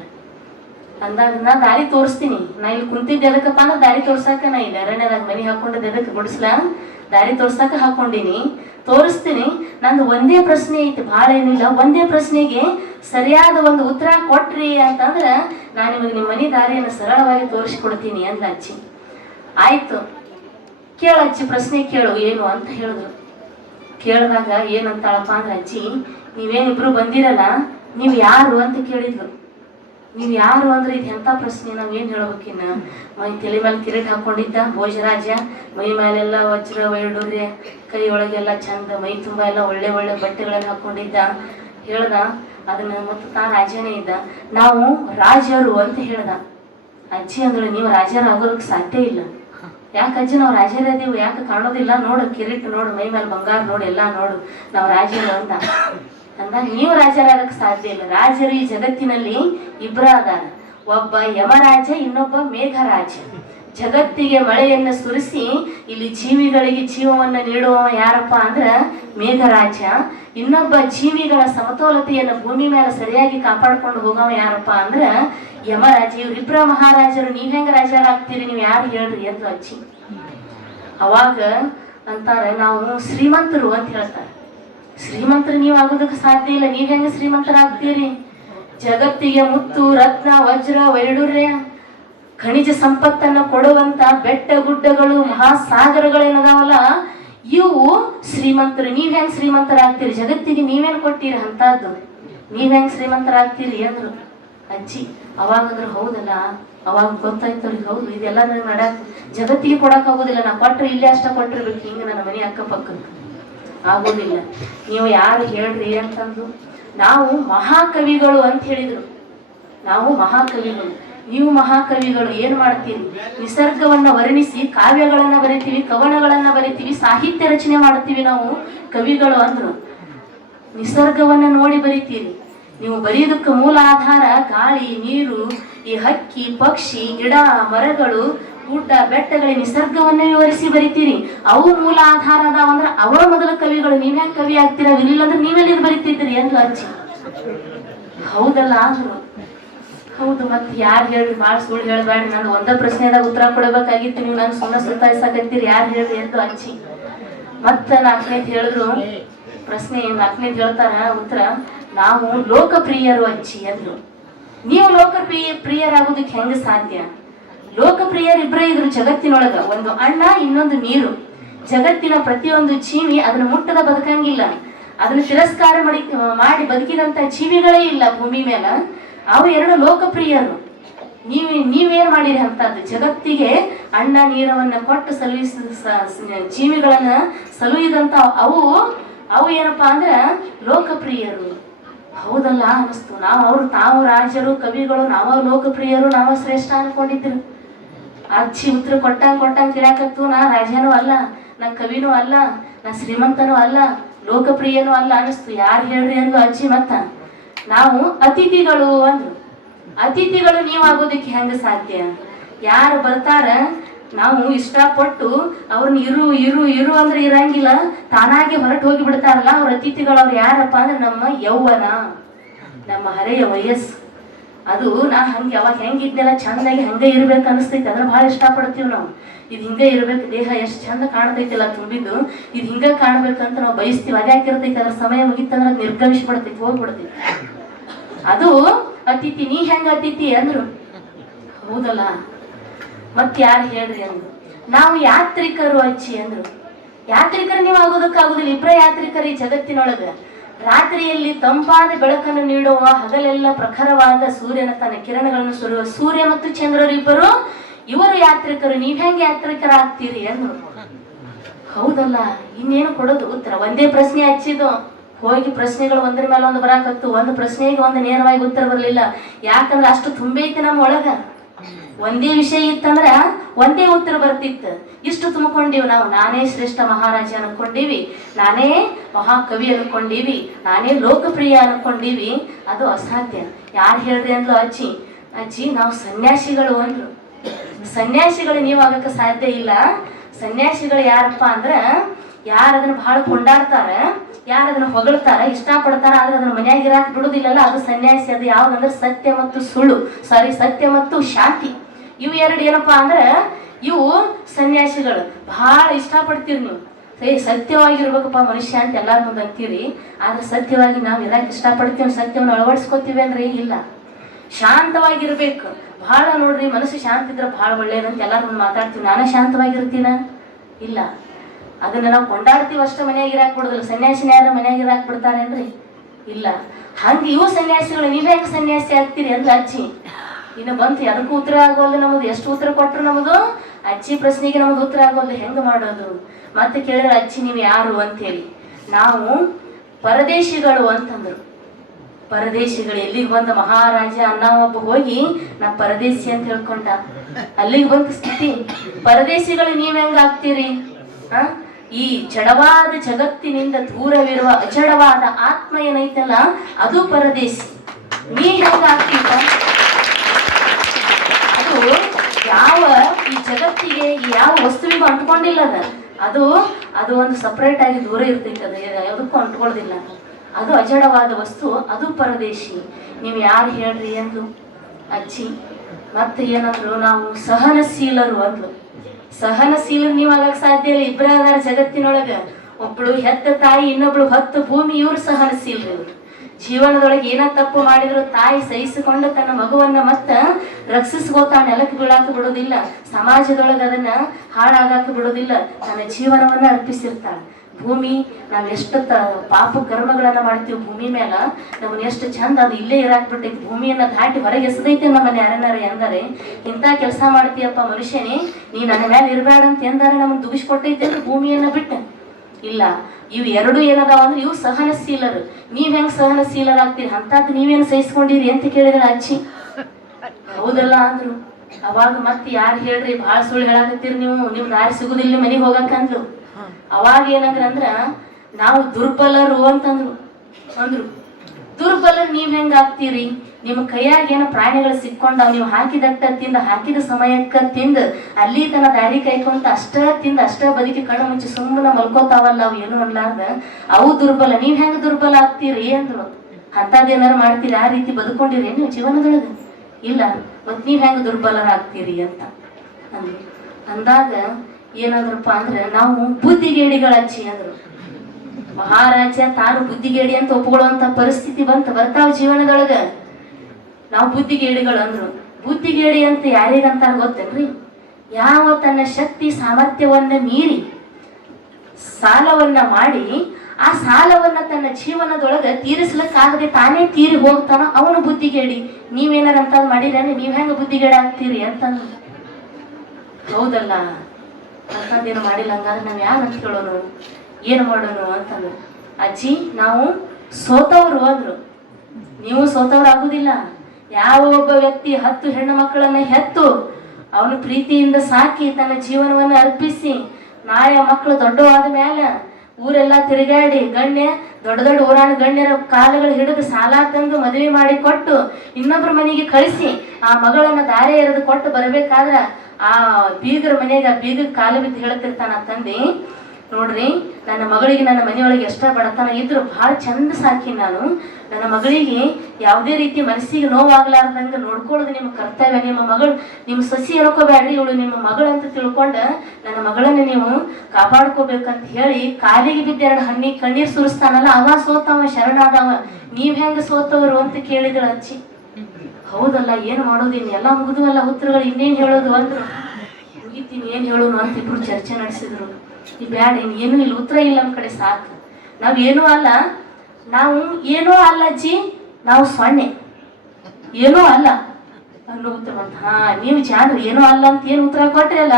ಅಂದಾಗ ನಾ ದಾರಿ ತೋರಿಸ್ತೀನಿ. ನಾ ಇಲ್ಲಿ ಕುಂತಿದ್ದೆ ಎದಕ್ಕಪ್ಪ ಅಂದ್ರೆ ದಾರಿ ತೋರ್ಸಾಕ. ನಾ ಇಲ್ಲಿ ಅರಣ್ಯದಾಗ ಮನಿ ಹಾಕೊಂಡಿದ್ದೆ ಎದಕ್ಕೆ ಗುಡಿಸ್ಲಾ, ದಾರಿ ತೋರ್ಸಾಕ ಹಾಕೊಂಡಿನಿ, ತೋರಿಸ್ತೀನಿ. ನಂದು ಒಂದೇ ಪ್ರಶ್ನೆ ಐತಿ, ಭಾಳ ಏನಿಲ್ಲ. ಒಂದೇ ಪ್ರಶ್ನೆಗೆ ಸರಿಯಾದ ಒಂದು ಉತ್ತರ ಕೊಟ್ರಿ ಅಂತಂದ್ರ ನಾನು ನಿಮಗೆ ನಿಮ್ಮ ಮನೆ ದಾರಿಯನ್ನು ಸರಳವಾಗಿ ತೋರಿಸ್ಕೊಡ್ತೀನಿ ಅಂದ ಅಜ್ಜಿ. ಆಯ್ತು ಕೇಳು ಅಜ್ಜಿ, ಪ್ರಶ್ನೆ ಕೇಳು ಏನು ಅಂತ ಹೇಳಿದ್ರು. ಕೇಳಿದಾಗ ಏನಂತಾಳಪ್ಪ ಅಂದ್ರೆ, ಅಜ್ಜಿ ನೀವೇನಿಬ್ರು ಬಂದಿರಲ್ಲ, ನೀವು ಯಾರು ಅಂತ ಕೇಳಿದ್ಲು. ನೀವು ಯಾರು ಅಂದ್ರೆ ಇದು ಎಂಥ ಪ್ರಶ್ನೆ, ನಾವೇನು ಹೇಳ್ಬೇಕಿನ್ನ? ಮೈ ತಲೆ ಮೇಲೆ ಕಿರೀಟ ಹಾಕೊಂಡಿದ್ದ ಭೋಜರಾಜ, ಮೈ ಮೇಲೆಲ್ಲ ವಜ್ರ ವೈಡೂರ್ಯ, ಕೈ ಒಳಗೆಲ್ಲ ಚಂದ, ಮೈ ತುಂಬ ಎಲ್ಲ ಒಳ್ಳೆ ಒಳ್ಳೆ ಬಟ್ಟೆಗಳನ್ನು ಹಾಕೊಂಡಿದ್ದ. ಹೇಳ್ದ ಅದನ್ನ, ಮತ್ತು ತಾ ರಾಜನೇ ಇದ್ದ. ನಾವು ರಾಜರು ಅಂತ ಹೇಳ್ದ. ಅಜ್ಜಿ ಅಂದ್ರೆ, ನೀವು ರಾಜರು ಆಗೋದಕ್ಕೆ ಸಾಧ್ಯ ಇಲ್ಲ. ಯಾಕೆ ಅಜ್ಜಿ, ನಾವು ರಾಜರೇ ಅದೀವಿ, ಯಾಕೆ ಕಾಣೋದಿಲ್ಲ? ನೋಡು ಕಿರೀಟ ನೋಡು, ಮೈ ಮೇಲೆ ಬಂಗಾರ ನೋಡು, ಎಲ್ಲ ನೋಡು, ನಾವು ರಾಜರು ಅಂದ. ಅಂದಾಗ ನೀವು ರಾಜರಾಗಕ್ಕೆ ಸಾಧ್ಯ ಇಲ್ಲ. ರಾಜರು ಈ ಜಗತ್ತಿನಲ್ಲಿ ಇಬ್ಬರು ಅದಾರ, ಒಬ್ಬ ಯಮರಾಜ, ಇನ್ನೊಬ್ಬ ಮೇಘರಾಜ. ಜಗತ್ತಿಗೆ ಮಳೆಯನ್ನು ಸುರಿಸಿ ಇಲ್ಲಿ ಜೀವಿಗಳಿಗೆ ಜೀವವನ್ನು ನೀಡುವ ಯಾರಪ್ಪ ಅಂದ್ರ ಮೇಘರಾಜ. ಇನ್ನೊಬ್ಬ ಜೀವಿಗಳ ಸಮತೋಲತೆಯನ್ನು ಭೂಮಿ ಮೇಲೆ ಸರಿಯಾಗಿ ಕಾಪಾಡ್ಕೊಂಡು ಹೋಗವ ಯಾರಪ್ಪ ಅಂದ್ರ ಯಮರಾಜ. ಇವ್ರಿಬ್ರ ಮಹಾರಾಜರು. ನೀವ್ ಹೆಂಗ ರಾಜರಾಗ್ತೀರಿ, ನೀವು ಯಾರು ಹೇಳ್ರಿ ಅಂತ ಅಜ್ಜಿ. ಅವಾಗ ಅಂತಾರೆ, ನಾವು ಶ್ರೀಮಂತರು ಅಂತ ಹೇಳ್ತಾರೆ. ಶ್ರೀಮಂತರು ನೀವು ಆಗೋದಕ್ಕೆ ಸಾಧ್ಯ ಇಲ್ಲ. ನೀವ್ ಹೆಂಗ ಶ್ರೀಮಂತರಾಗ್ತೀರಿ? ಜಗತ್ತಿಗೆ ಮುತ್ತು, ರತ್ನ, ವಜ್ರ, ವೈಡೂರ್ಯ, ಖನಿಜ ಸಂಪತ್ತನ್ನ ಕೊಡುವಂತ ಬೆಟ್ಟ ಗುಡ್ಡಗಳು, ಮಹಾಸಾಗರಗಳೇನದಾವಲ್ಲ, ಇವು ಶ್ರೀಮಂತರು. ನೀವ್ ಹೆಂಗ್ ಶ್ರೀಮಂತರಾಗ್ತೀರಿ? ಜಗತ್ತಿಗೆ ನೀವೇನ್ ಕೊಟ್ಟಿರಿ ಅಂತದ್ದು, ನೀವ್ ಹೆಂಗ್ ಶ್ರೀಮಂತರಾಗ್ತೀರಿ ಅಂದ್ರು ಅಜ್ಜಿ. ಅವಾಗಂದ್ರೆ ಹೌದಲ್ಲ, ಅವಾಗ ಗೊತ್ತಾಯ್ತು, ಹೌದು ಇದೆಲ್ಲ ನನಗೆ ಮಾಡಕ್ ಜಗತ್ತಿಗೆ ಕೊಡಕ್ ಆಗೋದಿಲ್ಲ. ನಾ ಕೊಟ್ರೆ ಇಲ್ಲೇ ಅಷ್ಟ ಕೊಟ್ಟಿರ್ಬೇಕು, ಹಿಂಗ ನನ್ನ ಮನೆ ಅಕ್ಕಪಕ್ಕ ಆಗೋದಿಲ್ಲ. ನೀವು ಯಾರು ಹೇಳ್ರಿ ಅಂತಂದು ನಾವು ಮಹಾಕವಿಗಳು ಅಂತ ಹೇಳಿದ್ರು. ನಾವು ಮಹಾಕವಿಗಳು, ನೀವು ಮಹಾಕವಿಗಳು. ಏನ್ ಮಾಡ್ತೀರಿ? ನಿಸರ್ಗವನ್ನ ವರ್ಣಿಸಿ ಕಾವ್ಯಗಳನ್ನ ಬರಿತೀವಿ, ಕವನಗಳನ್ನ ಬರಿತೀವಿ, ಸಾಹಿತ್ಯ ರಚನೆ ಮಾಡ್ತೀವಿ. ನಾವು ಕವಿಗಳು ಅಂದ್ರು. ನಿಸರ್ಗವನ್ನ ನೋಡಿ ಬರಿತೀರಿ. ನೀವು ಬರೆಯೋದಕ್ಕೆ ಮೂಲ ಆಧಾರ ಗಾಳಿ, ನೀರು, ಈ ಹಕ್ಕಿ, ಪಕ್ಷಿ, ಗಿಡ, ಮರಗಳು, ಗುಡ್ಡ, ಬೆಟ್ಟಗಳ ನಿಸರ್ಗವನ್ನ ವಿವರಿಸಿ ಬರಿತೀರಿ. ಅವು ಮೂಲ ಆಧಾರ ಅದಾವಂದ್ರೆ ಅವ ಮೊದಲ ಕವಿಗಳು. ನೀವ್ಯಾಕೆ ಕವಿ ಆಗ್ತೀರಾ? ಇಲ್ಲ ಅಂದ್ರೆ ನೀವೆಲ್ಲಿ ಬರಿತಿದ್ರಿ ಎಂದು ಅಜ್ಜಿ. ಹೌದಲ್ಲ ಅಂದ್ರು. ಹೌದು, ಮತ್ತೆ ಯಾರು ಹೇಳ್ರಿ? ಭಾಳ ಸುಳ್ಳು ಹೇಳ್ಬೇಡ್ರಿ, ನಾನು ಒಂದ ಪ್ರಶ್ನೆದಾಗ ಉತ್ತರ ಕೊಡಬೇಕಾಗಿತ್ತು, ನೀವು ನಾನು ಸುಮ್ಮನೆ ಸುತ್ತಾಯಿಸಾಕತ್ತೀರಿ, ಯಾರು ಹೇಳ್ರಿ ಎಂದು ಅಜ್ಜಿ. ಮತ್ತ ನಾಲ್ಕನೇದು ಹೇಳಿದ್ರು ಪ್ರಶ್ನೆ. ನಾಲ್ಕನೇದು ಹೇಳ್ತಾರ ಉತ್ತರ, ನಾವು ಲೋಕಪ್ರಿಯರು ಅಜ್ಜಿ ಅಂದ್ರು. ನೀವು ಪ್ರಿಯರಾಗೋದಕ್ಕೆ ಹೆಂಗ ಸಾಧ್ಯ? ಲೋಕಪ್ರಿಯರು ಇಬ್ಬರೇ ಇದ್ರು ಜಗತ್ತಿನೊಳಗ, ಒಂದು ಅಣ್ಣ, ಇನ್ನೊಂದು ನೀರು. ಜಗತ್ತಿನ ಪ್ರತಿಯೊಂದು ಜೀವಿ ಅದನ್ನ ಮುಟ್ಟದ ಬದುಕಂಗಿಲ್ಲ. ಅದನ್ನ ತಿರಸ್ಕಾರ ಮಾಡಿ ಬದುಕಿದಂತ ಜೀವಿಗಳೇ ಇಲ್ಲ ಭೂಮಿ ಮೇಲೆ. ಅವು ಎರಡು ಲೋಕಪ್ರಿಯರು. ನೀವೇನ್ ಮಾಡಿರಿ ಅಂತದ್ದು? ಜಗತ್ತಿಗೆ ಅಣ್ಣ ನೀರವನ್ನ ಕೊಟ್ಟು ಜೀವಿಗಳನ್ನ ಸಲುಹಿದಂತ ಅವು ಏನಪ್ಪಾ ಅಂದ್ರ ಲೋಕಪ್ರಿಯರು. ಹೌದಲ್ಲ ಅನಿಸ್ತು. ತಾವು ರಾಜರು, ಕವಿಗಳು, ನಾವ ಲೋಕಪ್ರಿಯರು, ನಾವ ಶ್ರೇಷ್ಠ ಅನ್ಕೊಂಡಿದ್ರು. ಅಜ್ಜಿ ಉತ್ತರ ಕೊಟ್ಟಂಗ್ ತಿರಾಕತ್ತು. ನಾ ರಾಜನೂ ಅಲ್ಲ, ನಾ ಕವಿನೂ ಅಲ್ಲ, ನಾ ಶ್ರೀಮಂತನೂ ಅಲ್ಲ, ಲೋಕಪ್ರಿಯನೂ ಅಲ್ಲ ಅನಿಸ್ತು. ಯಾರು ಹೇಳ್ರಿ ಅಂದ್ರು ಅಜ್ಜಿ. ಮತ್ತ ನಾವು ಅತಿಥಿಗಳು ಅಂದ್ರು. ಅತಿಥಿಗಳು ನೀವಾಗೋದಕ್ಕೆ ಹೆಂಗ ಸಾಧ್ಯ? ಯಾರು ಬರ್ತಾರ ನಾವು ಇಷ್ಟಪಟ್ಟು ಅವ್ರನ್ನ ಇರು ಅಂದ್ರೆ ಇರಂಗಿಲ್ಲ, ತಾನಾಗೆ ಹೊರಟು ಹೋಗಿ ಬಿಡ್ತಾರಲ್ಲ ಅವ್ರ ಅತಿಥಿಗಳು. ಅವ್ರು ಯಾರಪ್ಪ ಅಂದ್ರೆ ನಮ್ಮ ಯೌವನ, ನಮ್ಮ ಹರೆಯ ವಯಸ್ಸು. ಅದು ನಾ ಅವಾಗ ಹೆಂಗಿದ್ನೆಲ್ಲ ಚಂದಾಗಿ ಹಂಗೆ ಇರ್ಬೇಕು ಅನಿಸ್ತೈತಿ. ಅದನ್ನ ಭಾಳ ಇಷ್ಟಪಡ್ತೀವಿ ನಾವು. ಇದು ಹಿಂಗೆ ಇರ್ಬೇಕು, ದೇಹ ಎಷ್ಟು ಚಂದ ಕಾಣ್ತೈತಿಲ್ಲ ತುಂಬಿದ್ದು, ಇದು ಹಿಂಗೆ ಕಾಣ್ಬೇಕಂತ ನಾವು ಬಯಸ್ತೀವಿ. ಅದ್ಯಾಕಿರ್ತೈತಿ? ಅದ್ರ ಸಮಯ ಮುಗಿತಂದ್ರೆ ಅದು ನಿರ್ಗಮಿಸ್ಬಿಡ್ತೈತಿ, ಹೋಗ್ಬಿಡ್ತೈತಿ. ಅದು ಅತಿಥಿ. ನೀ ಹೆಂಗ ಅತಿಥಿ ಅಂದ್ರು. ಹೌದಲ್ಲ. ಮತ್ ಯಾರು ಹೇಳ್ರಿ ಅಂದ್ರು. ನಾವು ಯಾತ್ರಿಕರು ಅಜ್ಜಿ ಅಂದ್ರು. ಯಾತ್ರಿಕರು ನೀವು ಆಗೋದಕ್ಕಾಗುದಿಲ್ಲ. ಇಬ್ಬರ ಯಾತ್ರಿಕರು ಈ ಜಗತ್ತಿನೊಳಗ. ರಾತ್ರಿಯಲ್ಲಿ ತಂಪಾದ ಬೆಳಕನ್ನು ನೀಡುವ, ಹಗಲೆಲ್ಲ ಪ್ರಖರವಾದ ಸೂರ್ಯನ ತನ್ನ ಕಿರಣಗಳನ್ನು ಸುರಿಯುವ ಸೂರ್ಯ ಮತ್ತು ಚಂದ್ರರಿಬ್ಬರು ಇವರು ಯಾತ್ರಿಕರು. ನೀವ್ ಹೆಂಗೆ ಯಾತ್ರಿಕರಾಗ್ತೀರಿ ಅಂದ್ರು. ಹೌದಲ್ಲ. ಇನ್ನೇನು ಕೊಡೋದು ಉತ್ತರ? ಒಂದೇ ಪ್ರಶ್ನೆ ಹಚ್ಚಿದ್ದು, ಹೋಗಿ ಪ್ರಶ್ನೆಗಳು ಒಂದ್ರ ಮೇಲೆ ಒಂದು ಬರಾಕತ್ತು. ಒಂದು ಪ್ರಶ್ನೆಗೆ ಒಂದು ನೇರವಾಗಿ ಉತ್ತರ ಬರಲಿಲ್ಲ. ಯಾಕಂದ್ರೆ ಅಷ್ಟು ತುಂಬೈತಿ ನಮ್ಮ ಒಳಗ. ಒಂದೇ ವಿಷಯ ಇತ್ತಂದ್ರ ಒಂದೇ ಉತ್ತರ ಬರ್ತಿತ್ತು. ಇಷ್ಟು ತುಂಬಿಕೊಂಡಿವಿ ನಾವು. ನಾನೇ ಶ್ರೇಷ್ಠ ಮಹಾರಾಜ ಅನ್ಕೊಂಡೀವಿ, ನಾನೇ ಮಹಾಕವಿ ಅನ್ಕೊಂಡೀವಿ, ನಾನೇ ಲೋಕಪ್ರಿಯ ಅನ್ಕೊಂಡೀವಿ. ಅದು ಅಸಾಧ್ಯ. ಯಾರು ಹೇಳ್ರಿ ಅಂದ್ಲು ಅಜ್ಜಿ ನಾವು ಸನ್ಯಾಸಿಗಳು ಅಂದ್ರು. ಸನ್ಯಾಸಿಗಳು ನೀವು ಆಗಕ್ಕೆ ಸಾಧ್ಯ ಇಲ್ಲ. ಸನ್ಯಾಸಿಗಳು ಯಾರಪ್ಪ ಅಂದ್ರ ಯಾರು ಅದನ್ನ ಬಹಳ ಕೊಂಡಾಡ್ತಾರ, ಯಾರು ಅದನ್ನ ಹೊಗಳ್ತಾರ, ಇಷ್ಟಪಡ್ತಾರ, ಆದ್ರೆ ಅದನ್ನ ಮನ್ಯಾಗ ಇರಾಕ್ ಬಿಡುದಿಲ್ಲಲ್ಲ, ಅದು ಸನ್ಯಾಸಿ. ಅದು ಯಾವ್ದಂದ್ರೆ ಸತ್ಯ ಮತ್ತು ಸುಳ್ಳು, ಸತ್ಯ ಮತ್ತು ಶಾಂತಿ. ಇವು ಎರಡು ಏನಪ್ಪಾ ಅಂದ್ರ ಇವು ಸನ್ಯಾಸಿಗಳು. ಬಹಳ ಇಷ್ಟಪಡ್ತೀರಿ ನೀವು. ಸತ್ಯವಾಗಿರ್ಬೇಕಪ್ಪ ಮನುಷ್ಯ ಅಂತ ಎಲ್ಲಾರ ಮುಂದೆ ಅಂತೀರಿ. ಆದ್ರೆ ಸತ್ಯವಾಗಿ ನಾವು ಇರಾಕ್ ಇಷ್ಟಪಡ್ತೀವಿ, ಸತ್ಯವನ್ನು ಅಳವಡಿಸ್ಕೊತೀವಿ ಅಂದ್ರೆ ಇಲ್ಲ. ಶಾಂತವಾಗಿರ್ಬೇಕು. ಬಹಳ ನೋಡ್ರಿ, ಮನಸ್ಸು ಶಾಂತ ಇದ್ರೆ ಬಹಳ ಒಳ್ಳೇದಂತ ಎಲ್ಲಾರ ಮುಂದೆ ಮಾತಾಡ್ತೀವಿ. ನಾನು ಶಾಂತವಾಗಿರ್ತೀನ? ಇಲ್ಲ. ಅದನ್ನ ನಾವು ಕೊಂಡಾಡ್ತೀವಿ ಅಷ್ಟ, ಮನ್ಯಾಗ ಇರಾಕ್ ಬಿಡುದಿಲ್ಲ. ಸನ್ಯಾಸಿನ ಯಾರು ಮನ್ಯಾಗ ಇರಾಕ್ ಬಿಡ್ತಾರೇನ್ರಿ? ಇಲ್ಲ. ಹಂಗ ಇವು ಸನ್ಯಾಸಿಗಳು. ನೀವ್ ಹೆಂಗ ಸನ್ಯಾಸಿ ಆಗ್ತೀರಿ ಅಂದ್ರ ಅಜ್ಜಿ. ಇನ್ನು ಬಂತು, ಅದಕ್ಕೂ ಉತ್ತರ ಆಗೋಲ್ಲ ನಮ್ದು. ಎಷ್ಟು ಉತ್ತರ ಕೊಟ್ರು ನಮ್ದು ಅಜ್ಜಿ ಪ್ರಶ್ನೆಗೆ ನಮ್ದು ಉತ್ತರ ಆಗೋಲ್ಲ. ಹೆಂಗ ಮಾಡೋದು? ಮತ್ತೆ ಕೇಳಿದ್ರೆ ಅಜ್ಜಿ ನೀವು ಯಾರು ಅಂತೇಳಿ. ನಾವು ಪರದೇಶಿಗಳು ಅಂತಂದ್ರು. ಪರದೇಶಿಗಳು. ಎಲ್ಲಿಗೆ ಬಂದ ಮಹಾರಾಜ ಅನ್ನ ಒಬ್ಬ ಹೋಗಿ ನಾ ಪರದೇಶಿ ಅಂತ ಹೇಳ್ಕೊಂಡ. ಅಲ್ಲಿಗೆ ಬಂದ ಸ್ಥಿತಿ. ಪರದೇಶಿಗಳು ನೀವ್ ಹೆಂಗ ಆಗ್ತೀರಿ? ಈ ಜಡವಾದ ಜಗತ್ತಿನಿಂದ ದೂರವಿರುವ ಅಜಡವಾದ ಆತ್ಮ ಏನೈತಲ್ಲ ಅದು ಪರದೇಶಿ. ನೀ ಹೆಂಗ ಆಗ್ತೀವ? ಅದು ಯಾವ ಈ ಜಗತ್ತಿಗೆ ಯಾವ ವಸ್ತುವಿಗೂ ಅಂಟ್ಕೊಂಡಿಲ್ಲ. ಅದು ಒಂದು ಸಪರೇಟ್ ಆಗಿ ದೂರ ಇರ್ತೈತೆ. ಅದು ಯಾವುದಕ್ಕೂ ಅಂಟ್ಕೊಳ್ಳೋದಿಲ್ಲ. ಅದು ಅಜಡವಾದ ವಸ್ತು, ಅದು ಪರದೇಶಿ. ನೀವು ಯಾರು ಹೇಳ್ರಿ ಅಂದ್ರು ಅಜ್ಜಿ. ಮತ್ತೆ ಏನಂದ್ರು, ನಾವು ಸಹನಶೀಲರು ಅಂದ್ರು. ಸಹನಶೀಲರು ನೀವು ಆಗಕ್ಕೆ ಸಾಧ್ಯ ಇಲ್ಲ. ಇಬ್ಬರ ಜಗತ್ತಿನೊಳಗ. ಒಬ್ಳು ಹೆತ್ತ ತಾಯಿ, ಇನ್ನೊಬ್ಳು ಹೊತ್ತು ಭೂಮಿ. ಇವ್ರು ಸಹನಶೀಲರು. ಇವ್ರು ಜೀವನದೊಳಗೆ ಏನ ತಪ್ಪು ಮಾಡಿದ್ರು ತಾಯಿ ಸಹಿಸಿಕೊಂಡು ತನ್ನ ಮಗುವನ್ನ ಮತ್ತ ರಕ್ಷಿಸ್ಕೋತಾಳ. ನೆಲಕ್ಕೆ ಬೀಳಾಕ ಬಿಡೋದಿಲ್ಲ. ಸಮಾಜದೊಳಗೆ ಅದನ್ನ ಹಾಳಾಗಾಕ ಬಿಡೋದಿಲ್ಲ. ತನ್ನ ಜೀವನವನ್ನ ಅರ್ಪಿಸಿರ್ತಾಳ. ಭೂಮಿ, ನಾವ್ ಎಷ್ಟು ಪಾಪ ಕರ್ಮಗಳನ್ನ ಮಾಡ್ತೀವಿ ಭೂಮಿ ಮೇಲ, ನಮ್ಮನ್ನ ಎಷ್ಟು ಚಂದ ಅದು ಇಲ್ಲೇ ಇರಾಕ್ ಬಿಟ್ಟೈತಿ. ಭೂಮಿಯನ್ನ ದಾಟಿ ಹೊರಗೆ ಎಸದೈತೆ ನಮ್ಮನ್ನ ಯಾರನ್ನಾರ ಎಂದರೆ, ಇಂಥ ಕೆಲಸ ಮಾಡ್ತೀಯಪ್ಪ ಮನುಷ್ಯನೇ, ನೀ ನನ್ನ ಮೇಲೆ ಇರಬೇಡ ಅಂತ ಎಂದಾರೆ ನಮ್ಮನ್ನ ದುಗಿಸ್ಕೊಟ್ಟೈತೆ ಅಂದ್ರೆ ಭೂಮಿಯನ್ನ ಬಿಟ್ಟ. ಇಲ್ಲ, ಇವು ಎರಡು ಏನದಾವ ಅಂದ್ರೆ ಇವು ಸಹನಶೀಲರು. ನೀವ್ ಹೆಂಗ್ ಸಹನಶೀಲರ ಆಗ್ತೀರಿ, ಅಂತದ್ ನೀವೇನು ಸಹಿಸ್ಕೊಂಡಿರಿ ಅಂತ ಕೇಳಿದ್ರ ಅಜ್ಜಿ. ಹೌದಲ್ಲ ಅಂದ್ರು. ಅವಾಗ ಮತ್ತೆ ಯಾರು ಹೇಳ್ರಿ ಭಾಳ ಸುಳ್ಳು ಹೇಳಾಕತ್ತೀರಿ ನೀವು, ನಿಮ್ ದಾರಿ ಸಿಗುದಿಲ್ಲ ಮನೆಗೆ ಹೋಗಕ್ಕಂದ್ರು. ಅವಾಗ ಏನಂದ್ರ ನಾವು ದುರ್ಬಲರು ಅಂತಂದ್ರು. ದುರ್ಬಲರು ನೀವ್ ಹೆಂಗ ಆಗ್ತೀರಿ, ನಿಮ್ ಕೈಯಾಗ ಏನೋ ಪ್ರಾಣಿಗಳು ಸಿಕ್ಕೊಂಡಾವ್, ನೀವು ಹಾಕಿದಟ್ಟ ತಿಂದ ಹಾಕಿದ ಸಮಯಕ್ಕ ತಿಂದ ಅಲ್ಲಿ ತನ ದಾರಿ ಕೈಕೊಂತ ಅಷ್ಟ ತಿಂದ ಅಷ್ಟ ಬದುಕಿ ಕಣ್ಣು ಮುಚ್ಚಿ ಸುಮ್ಮನೆ ಮಲ್ಕೋತಾವಲ್ಲ, ಅವು ಏನು ಅನ್ಲಾರ್ದ ಅವು ದುರ್ಬಲ. ನೀವ್ ಹೆಂಗ ದುರ್ಬಲ ಆಗ್ತೀರಿ ಅಂದ್ರು. ಅಂತದೇನಾರು ಮಾಡ್ತೀರಿ, ಆ ರೀತಿ ಬದುಕೊಂಡಿರಿ ನೀವು ಜೀವನದೊಳಗ? ಇಲ್ಲ, ಮತ್ ನೀವ್ ಹೆಂಗ ದುರ್ಬಲರಾಗ್ತೀರಿ ಅಂತ ಅಂದ್ರು. ಅಂದಾಗ ಏನಾದ್ರಪ್ಪ ಅಂದ್ರೆ ನಾವು ಬುದ್ಧಿಗೇಡಿಗಳಚ್ಚಿ ಅಂದ್ರು. ಮಹಾರಾಜ ತಾನು ಬುದ್ಧಿಗೇಡಿ ಅಂತ ಒಪ್ಕೊಳ್ಳುವಂತ ಪರಿಸ್ಥಿತಿ ಬರ್ತಾವ ಜೀವನದೊಳಗ. ನಾವು ಬುದ್ಧಿಗೇಡಿಗಳು ಅಂದ್ರು. ಬುದ್ಧಿಗೇಡಿ ಅಂತ ಯಾರಿಗಂತ ಗೊತ್ತೇನ್ರಿ? ಯಾವ ತನ್ನ ಶಕ್ತಿ ಸಾಮರ್ಥ್ಯವನ್ನ ಮೀರಿ ಸಾಲವನ್ನ ಮಾಡಿ ಆ ಸಾಲವನ್ನ ತನ್ನ ಜೀವನದೊಳಗ ತೀರಿಸ್ಲಿಕ್ಕಾಗದೆ ತಾನೇ ತೀರಿ ಹೋಗ್ತಾನ ಅವನು ಬುದ್ಧಿಗೇಡಿ. ನೀವೇನಾರ ಅಂತ ಮಾಡಿರೇನೆ, ನೀವ್ ಹೆಂಗ ಬುದ್ಧಿಗೇಡ ಆಗ್ತೀರಿ ಅಂತಂದ್ರು. ಹೌದಲ್ಲ, ಅಂತದೇನು ಮಾಡಿಲ್ಲ, ಹಂಗಾದ್ರೆ ನಾವ್ ಯಾರಂತ ಕೇಳೋನು, ಏನು ಮಾಡೋನು ಅಂತಂದ್ರು. ಅಜ್ಜಿ ನಾವು ಸೋತವ್ರು ಅಂದ್ರು. ನೀವು ಸೋತವ್ರು ಆಗುದಿಲ್ಲ. ಯಾವ ಒಬ್ಬ ವ್ಯಕ್ತಿ 10 ಹೆಣ್ಣು ಮಕ್ಕಳನ್ನ ಹೆತ್ತು ಅವನು ಪ್ರೀತಿಯಿಂದ ಸಾಕಿ ತನ್ನ ಜೀವನವನ್ನ ಅರ್ಪಿಸಿ ನಾಳೆ ಮಕ್ಕಳು ದೊಡ್ಡವಾದ ಮೇಲೆ ಊರೆಲ್ಲ ತಿರುಗಾಡಿ ದೊಡ್ಡ ದೊಡ್ಡ ಊರಾಣ ಗಣ್ಯರ ಕಾಲಗಳು ಹಿಡಿದು ಸಾಲ ತಂದು ಮದುವೆ ಮಾಡಿ ಕೊಟ್ಟು ಇನ್ನೊಬ್ಬರ ಮನೆಗೆ ಕಳಿಸಿ ಆ ಮಗಳನ್ನ ದಾರೆ ಎರೆದು ಕೊಟ್ಟು ಬರಬೇಕಾದ್ರ ಆ ಬೀಗರ ಮನೆಗೆ ಬೀಗದ ಕಾಲು ಬಿದ್ದು ಹೇಳ್ತಿರ್ತಾನ ತಂದೆ, ನೋಡ್ರಿ ನನ್ನ ಮಗಳಿಗೆ ನನ್ನ ಮನೆಯೊಳಗೆ ಎಷ್ಟ ಬಡತನ ಇದ್ರು ಬಹಳ ಚಂದ ಸಾಕಿ ನಾನು. ನನ್ನ ಮಗಳಿಗೆ ಯಾವುದೇ ರೀತಿ ಮನಸ್ಸಿಗೆ ನೋವಾಗ್ಲಾರ್ದಂಗ ನೋಡ್ಕೊಳ್ಳೋದು ನಿಮ್ಮ ಕರ್ತವ್ಯ. ನಿಮ್ಮ ಮಗಳು ನಿಮ್ಮ ಸಸಿ ಹೇಳ್ಕೋಬೇಡ್ರಿ, ಇವಳು ನಿಮ್ಮ ಮಗಳು ಅಂತ ತಿಳ್ಕೊಂಡ ನನ್ನ ಮಗಳನ್ನ ನೀವು ಕಾಪಾಡ್ಕೋಬೇಕಂತ ಹೇಳಿ ಕಾಲಿಗೆ ಬಿದ್ದ 2 ಹಣ್ಣಿಗೆ ಕಣ್ಣೀರ್ ಸುರಿಸ್ತಾನಲ್ಲ, ಅವ ಸೋತವ ಶರಣಾದವ. ನೀವ್ ಹೆಂಗ ಸೋತವರು ಅಂತ ಕೇಳಿದ್ರ ಅಜ್ಜಿ. ಹೌದಲ್ಲ, ಏನು ಮಾಡೋದಿನ್ ಎಲ್ಲ ಮುಗಿದುವಲ್ಲ ಉತ್ತರಗಳು, ಇನ್ನೇನ್ ಹೇಳೋದು ಅಂದ್ರು. ಮುಗಿತೀನಿ, ಏನ್ ಹೇಳೋನು ಅಂತ ಇಬ್ರು ಚರ್ಚೆ ನಡೆಸಿದ್ರು. ಈ ಬ್ಯಾಡ, ಏನು ಇಲ್ಲ, ಉತ್ತರ ಇಲ್ಲ ನಮ್ ಕಡೆ, ಸಾಕು. ನಾವ್ ಏನೂ ಅಲ್ಲ, ನಾವು ಏನೋ ಅಲ್ಲ ಅಜ್ಜಿ, ನಾವು ಸೊನ್ನೆ, ಏನೋ ಅಲ್ಲ ಅನ್ನೋ ಉತ್ತರ ಬಂತ. ಹಾ, ನೀವು ಜಾನ್ರು ಏನೋ ಅಲ್ಲ ಅಂತ ಏನು ಉತ್ತರ ಕೊಟ್ರಿ ಅಲ್ಲ,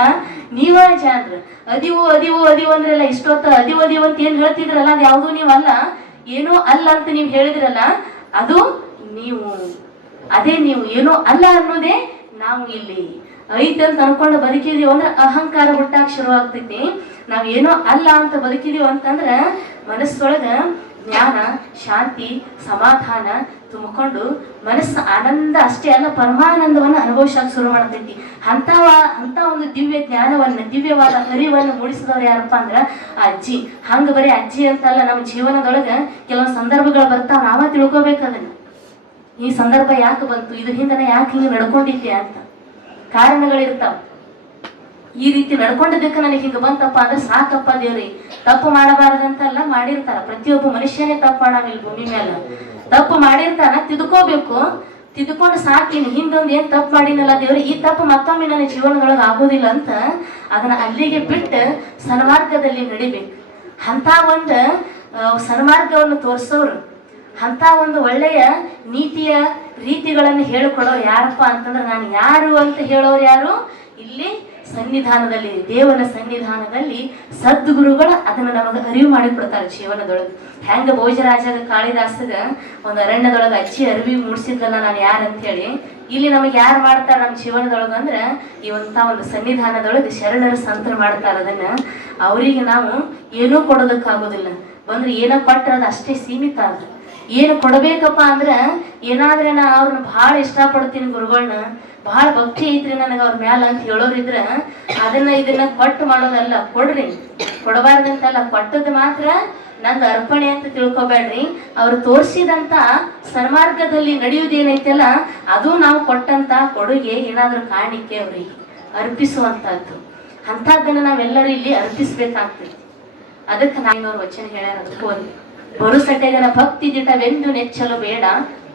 ನೀವ ಜಾನ್ರು. ಅದಿವು ಅದಿವು ಅದಿವು ಅಂದ್ರಲ್ಲ, ಇಷ್ಟೊತ್ತ ಅದಿವು ಅದಿವು ಅಂತ ಏನ್ ಹೇಳ್ತಿದ್ರಲ್ಲ, ಅದು ಯಾವ್ದು ನೀವು ಅಲ್ಲ. ಏನೋ ಅಲ್ಲ ಅಂತ ನೀವು ಹೇಳಿದ್ರಲ್ಲ, ಅದು ನೀವು, ಅದೇ ನೀವು ಏನೋ ಅಲ್ಲ ಅನ್ನೋದೇ ನಾವು ಇಲ್ಲಿ ಐತೆ ಅಂತ ಅನ್ಕೊಂಡು ಬದುಕಿದೀವಿ ಅಂದ್ರೆ ಅಹಂಕಾರ ಹುಟ್ಟಾಕ ಶುರು ಆಗ್ತೈತಿ. ನಾವ್ ಏನೋ ಅಲ್ಲ ಅಂತ ಬದುಕಿದೀವಿ ಅಂತಂದ್ರ ಮನಸ್ಸೊಳಗ ಜ್ಞಾನ, ಶಾಂತಿ, ಸಮಾಧಾನ ತುಂಬಿಕೊಂಡು ಮನಸ್ಸು ಆನಂದ ಅಷ್ಟೇ ಅಲ್ಲ ಪರಮಾನಂದವನ್ನ ಅನುಭವಿಸಕ್ ಶುರು ಮಾಡ್ತೈತಿ. ಅಂತ ಒಂದು ದಿವ್ಯ ಜ್ಞಾನವನ್ನ, ದಿವ್ಯವಾದ ಅರಿವನ್ನು ಮೂಡಿಸಿದವ್ರು ಯಾರಪ್ಪ ಅಂದ್ರ ಅಜ್ಜಿ. ಹಂಗ ಬರೀ ಅಜ್ಜಿ ಅಂತಲ್ಲ, ನಮ್ಮ ಜೀವನದೊಳಗ ಕೆಲವೊಂದು ಸಂದರ್ಭಗಳು ಬರ್ತಾವ, ನಾವ ತಿಳ್ಕೊಬೇಕದನ್ನ. ಈ ಸಂದರ್ಭ ಯಾಕೆ ಬಂತು, ಇದ್ರ ಹಿಂದನ ಯಾಕೆ ಹಿಂಗೆ ನಡ್ಕೊಂಡಿದ್ದೆ ಅಂತ ಕಾರಣಗಳಿರ್ತಾವ. ಈ ರೀತಿ ನಡ್ಕೊಂಡಿದ್ದಕ್ಕೆ ನನಗೆ ಹಿಂಗ ಬಂತಪ್ಪ ಅಂದ್ರೆ ಸಾಕಪ್ಪ ದೇವ್ರಿ. ತಪ್ಪು ಮಾಡಬಾರದಂತಲ್ಲ, ಮಾಡಿರ್ತಾರ. ಪ್ರತಿಯೊಬ್ಬ ಮನುಷ್ಯನೇ ತಪ್ಪು ಮಾಡಾವಿಲ್ಲ ಭೂಮಿ ಮೇಲೆ. ತಪ್ಪು ಮಾಡಿರ್ತಾನ, ತಿದ್ಕೋಬೇಕು. ತಿದ್ಕೊಂಡು ಸಾಕಿನಿ, ಹಿಂದೊಂದು ಏನ್ ತಪ್ಪು ಮಾಡಿನಲ್ಲ ದೇವ್ರಿ, ಈ ತಪ್ಪು ಮತ್ತೊಮ್ಮೆ ನನ್ನ ಜೀವನದೊಳಗೆ ಆಗೋದಿಲ್ಲ ಅಂತ ಅದನ್ನ ಅಲ್ಲಿಗೆ ಬಿಟ್ಟು ಸನ್ಮಾರ್ಗದಲ್ಲಿ ನಡಿಬೇಕು. ಅಂತ ಒಂದು ಸನ್ಮಾರ್ಗವನ್ನು ತೋರಿಸೋರು, ಅಂತ ಒಂದು ಒಳ್ಳೆಯ ನೀತಿಯ ರೀತಿಗಳನ್ನು ಹೇಳಿಕೊಡೋ ಯಾರಪ್ಪ ಅಂತಂದ್ರೆ ನಾನು ಯಾರು ಅಂತ ಹೇಳೋರು ಯಾರು? ಇಲ್ಲಿ ಸನ್ನಿಧಾನದಲ್ಲಿ, ದೇವರ ಸನ್ನಿಧಾನದಲ್ಲಿ ಸದ್ಗುರುಗಳು ಅದನ್ನ ನಮಗೆ ಅರಿವು ಮಾಡಿಕೊಡ್ತಾರೆ ಜೀವನದೊಳಗೆ. ಹೆಂಗ ಭೋಜರಾಜಗ ಕಾಳಿದಾಸಗ ಒಂದು ಅರಣ್ಯದೊಳಗೆ ಅಜ್ಜಿ ಅರಿವಿ ಮೂಡಿಸಿದ್ರಲ್ಲ ನಾನು ಯಾರಂತ ಹೇಳಿ, ಇಲ್ಲಿ ನಮಗೆ ಯಾರು ಮಾಡ್ತಾರ ನಮ್ಮ ಜೀವನದೊಳಗೆ ಅಂದ್ರೆ ಇವಂತ ಒಂದು ಸನ್ನಿಧಾನದೊಳಗೆ ಶರಣರು ಸಂತರು ಮಾಡ್ತಾರ. ಅದನ್ನ ಅವರಿಗೆ ನಾವು ಏನೂ ಕೊಡೋದಕ್ಕಾಗೋದಿಲ್ಲ. ಬಂದ್ರೆ ಏನೋ ಕೊಟ್ಟರೆ ಅದು ಅಷ್ಟೇ ಸೀಮಿತ. ಆದ್ರೆ ಏನು ಕೊಡಬೇಕಪ್ಪ ಅಂದ್ರೆ ಏನಾದ್ರೆ ನಾ ಅವ್ರನ್ನ ಭಾಳ ಇಷ್ಟಪಡ್ತೀನಿ, ಗುರುಗಳನ್ನ ಭಾಳ ಭಕ್ತಿ ಐತ್ರಿ ನನಗೆ ಅವ್ರ ಮ್ಯಾಲ ಅಂತ ಹೇಳೋರಿದ್ರ ಇದನ್ನ ಕೊಟ್ಟು ಮಾಡೋದಲ್ಲ. ಕೊಡ್ರಿ, ಕೊಡಬಾರ್ದಂತಲ್ಲ, ಕೊಟ್ಟದ್ದು ಮಾತ್ರ ನಂದು ಅರ್ಪಣೆ ಅಂತ ತಿಳ್ಕೊಬೇಡ್ರಿ. ಅವ್ರು ತೋರಿಸಿದಂತ ಸನ್ಮಾರ್ಗದಲ್ಲಿ ನಡೆಯುವುದೇನೈತಲ್ಲ ಅದು ನಾವು ಕೊಟ್ಟಂತ ಕೊಡುಗೆ, ಏನಾದ್ರೂ ಕಾಣಿಕೆ ಅವ್ರಿಗೆ ಅರ್ಪಿಸುವಂತಹದ್ದು. ಅಂಥದ್ದನ್ನ ನಾವೆಲ್ಲರೂ ಇಲ್ಲಿ ಅರ್ಪಿಸ್ಬೇಕಾಗ್ತೈತಿ. ಅದಕ್ಕೆ ನಾಯಿನವ್ರ ವಚನ ಹೇಳ್ಯಾರ, ಅದಕ್ಕೂ ಒಂದು ಬರುಸಟೆಗನ ಭಕ್ತಿ ದಿಟವೆಂದು ನೆಚ್ಚಲು ಬೇಡ,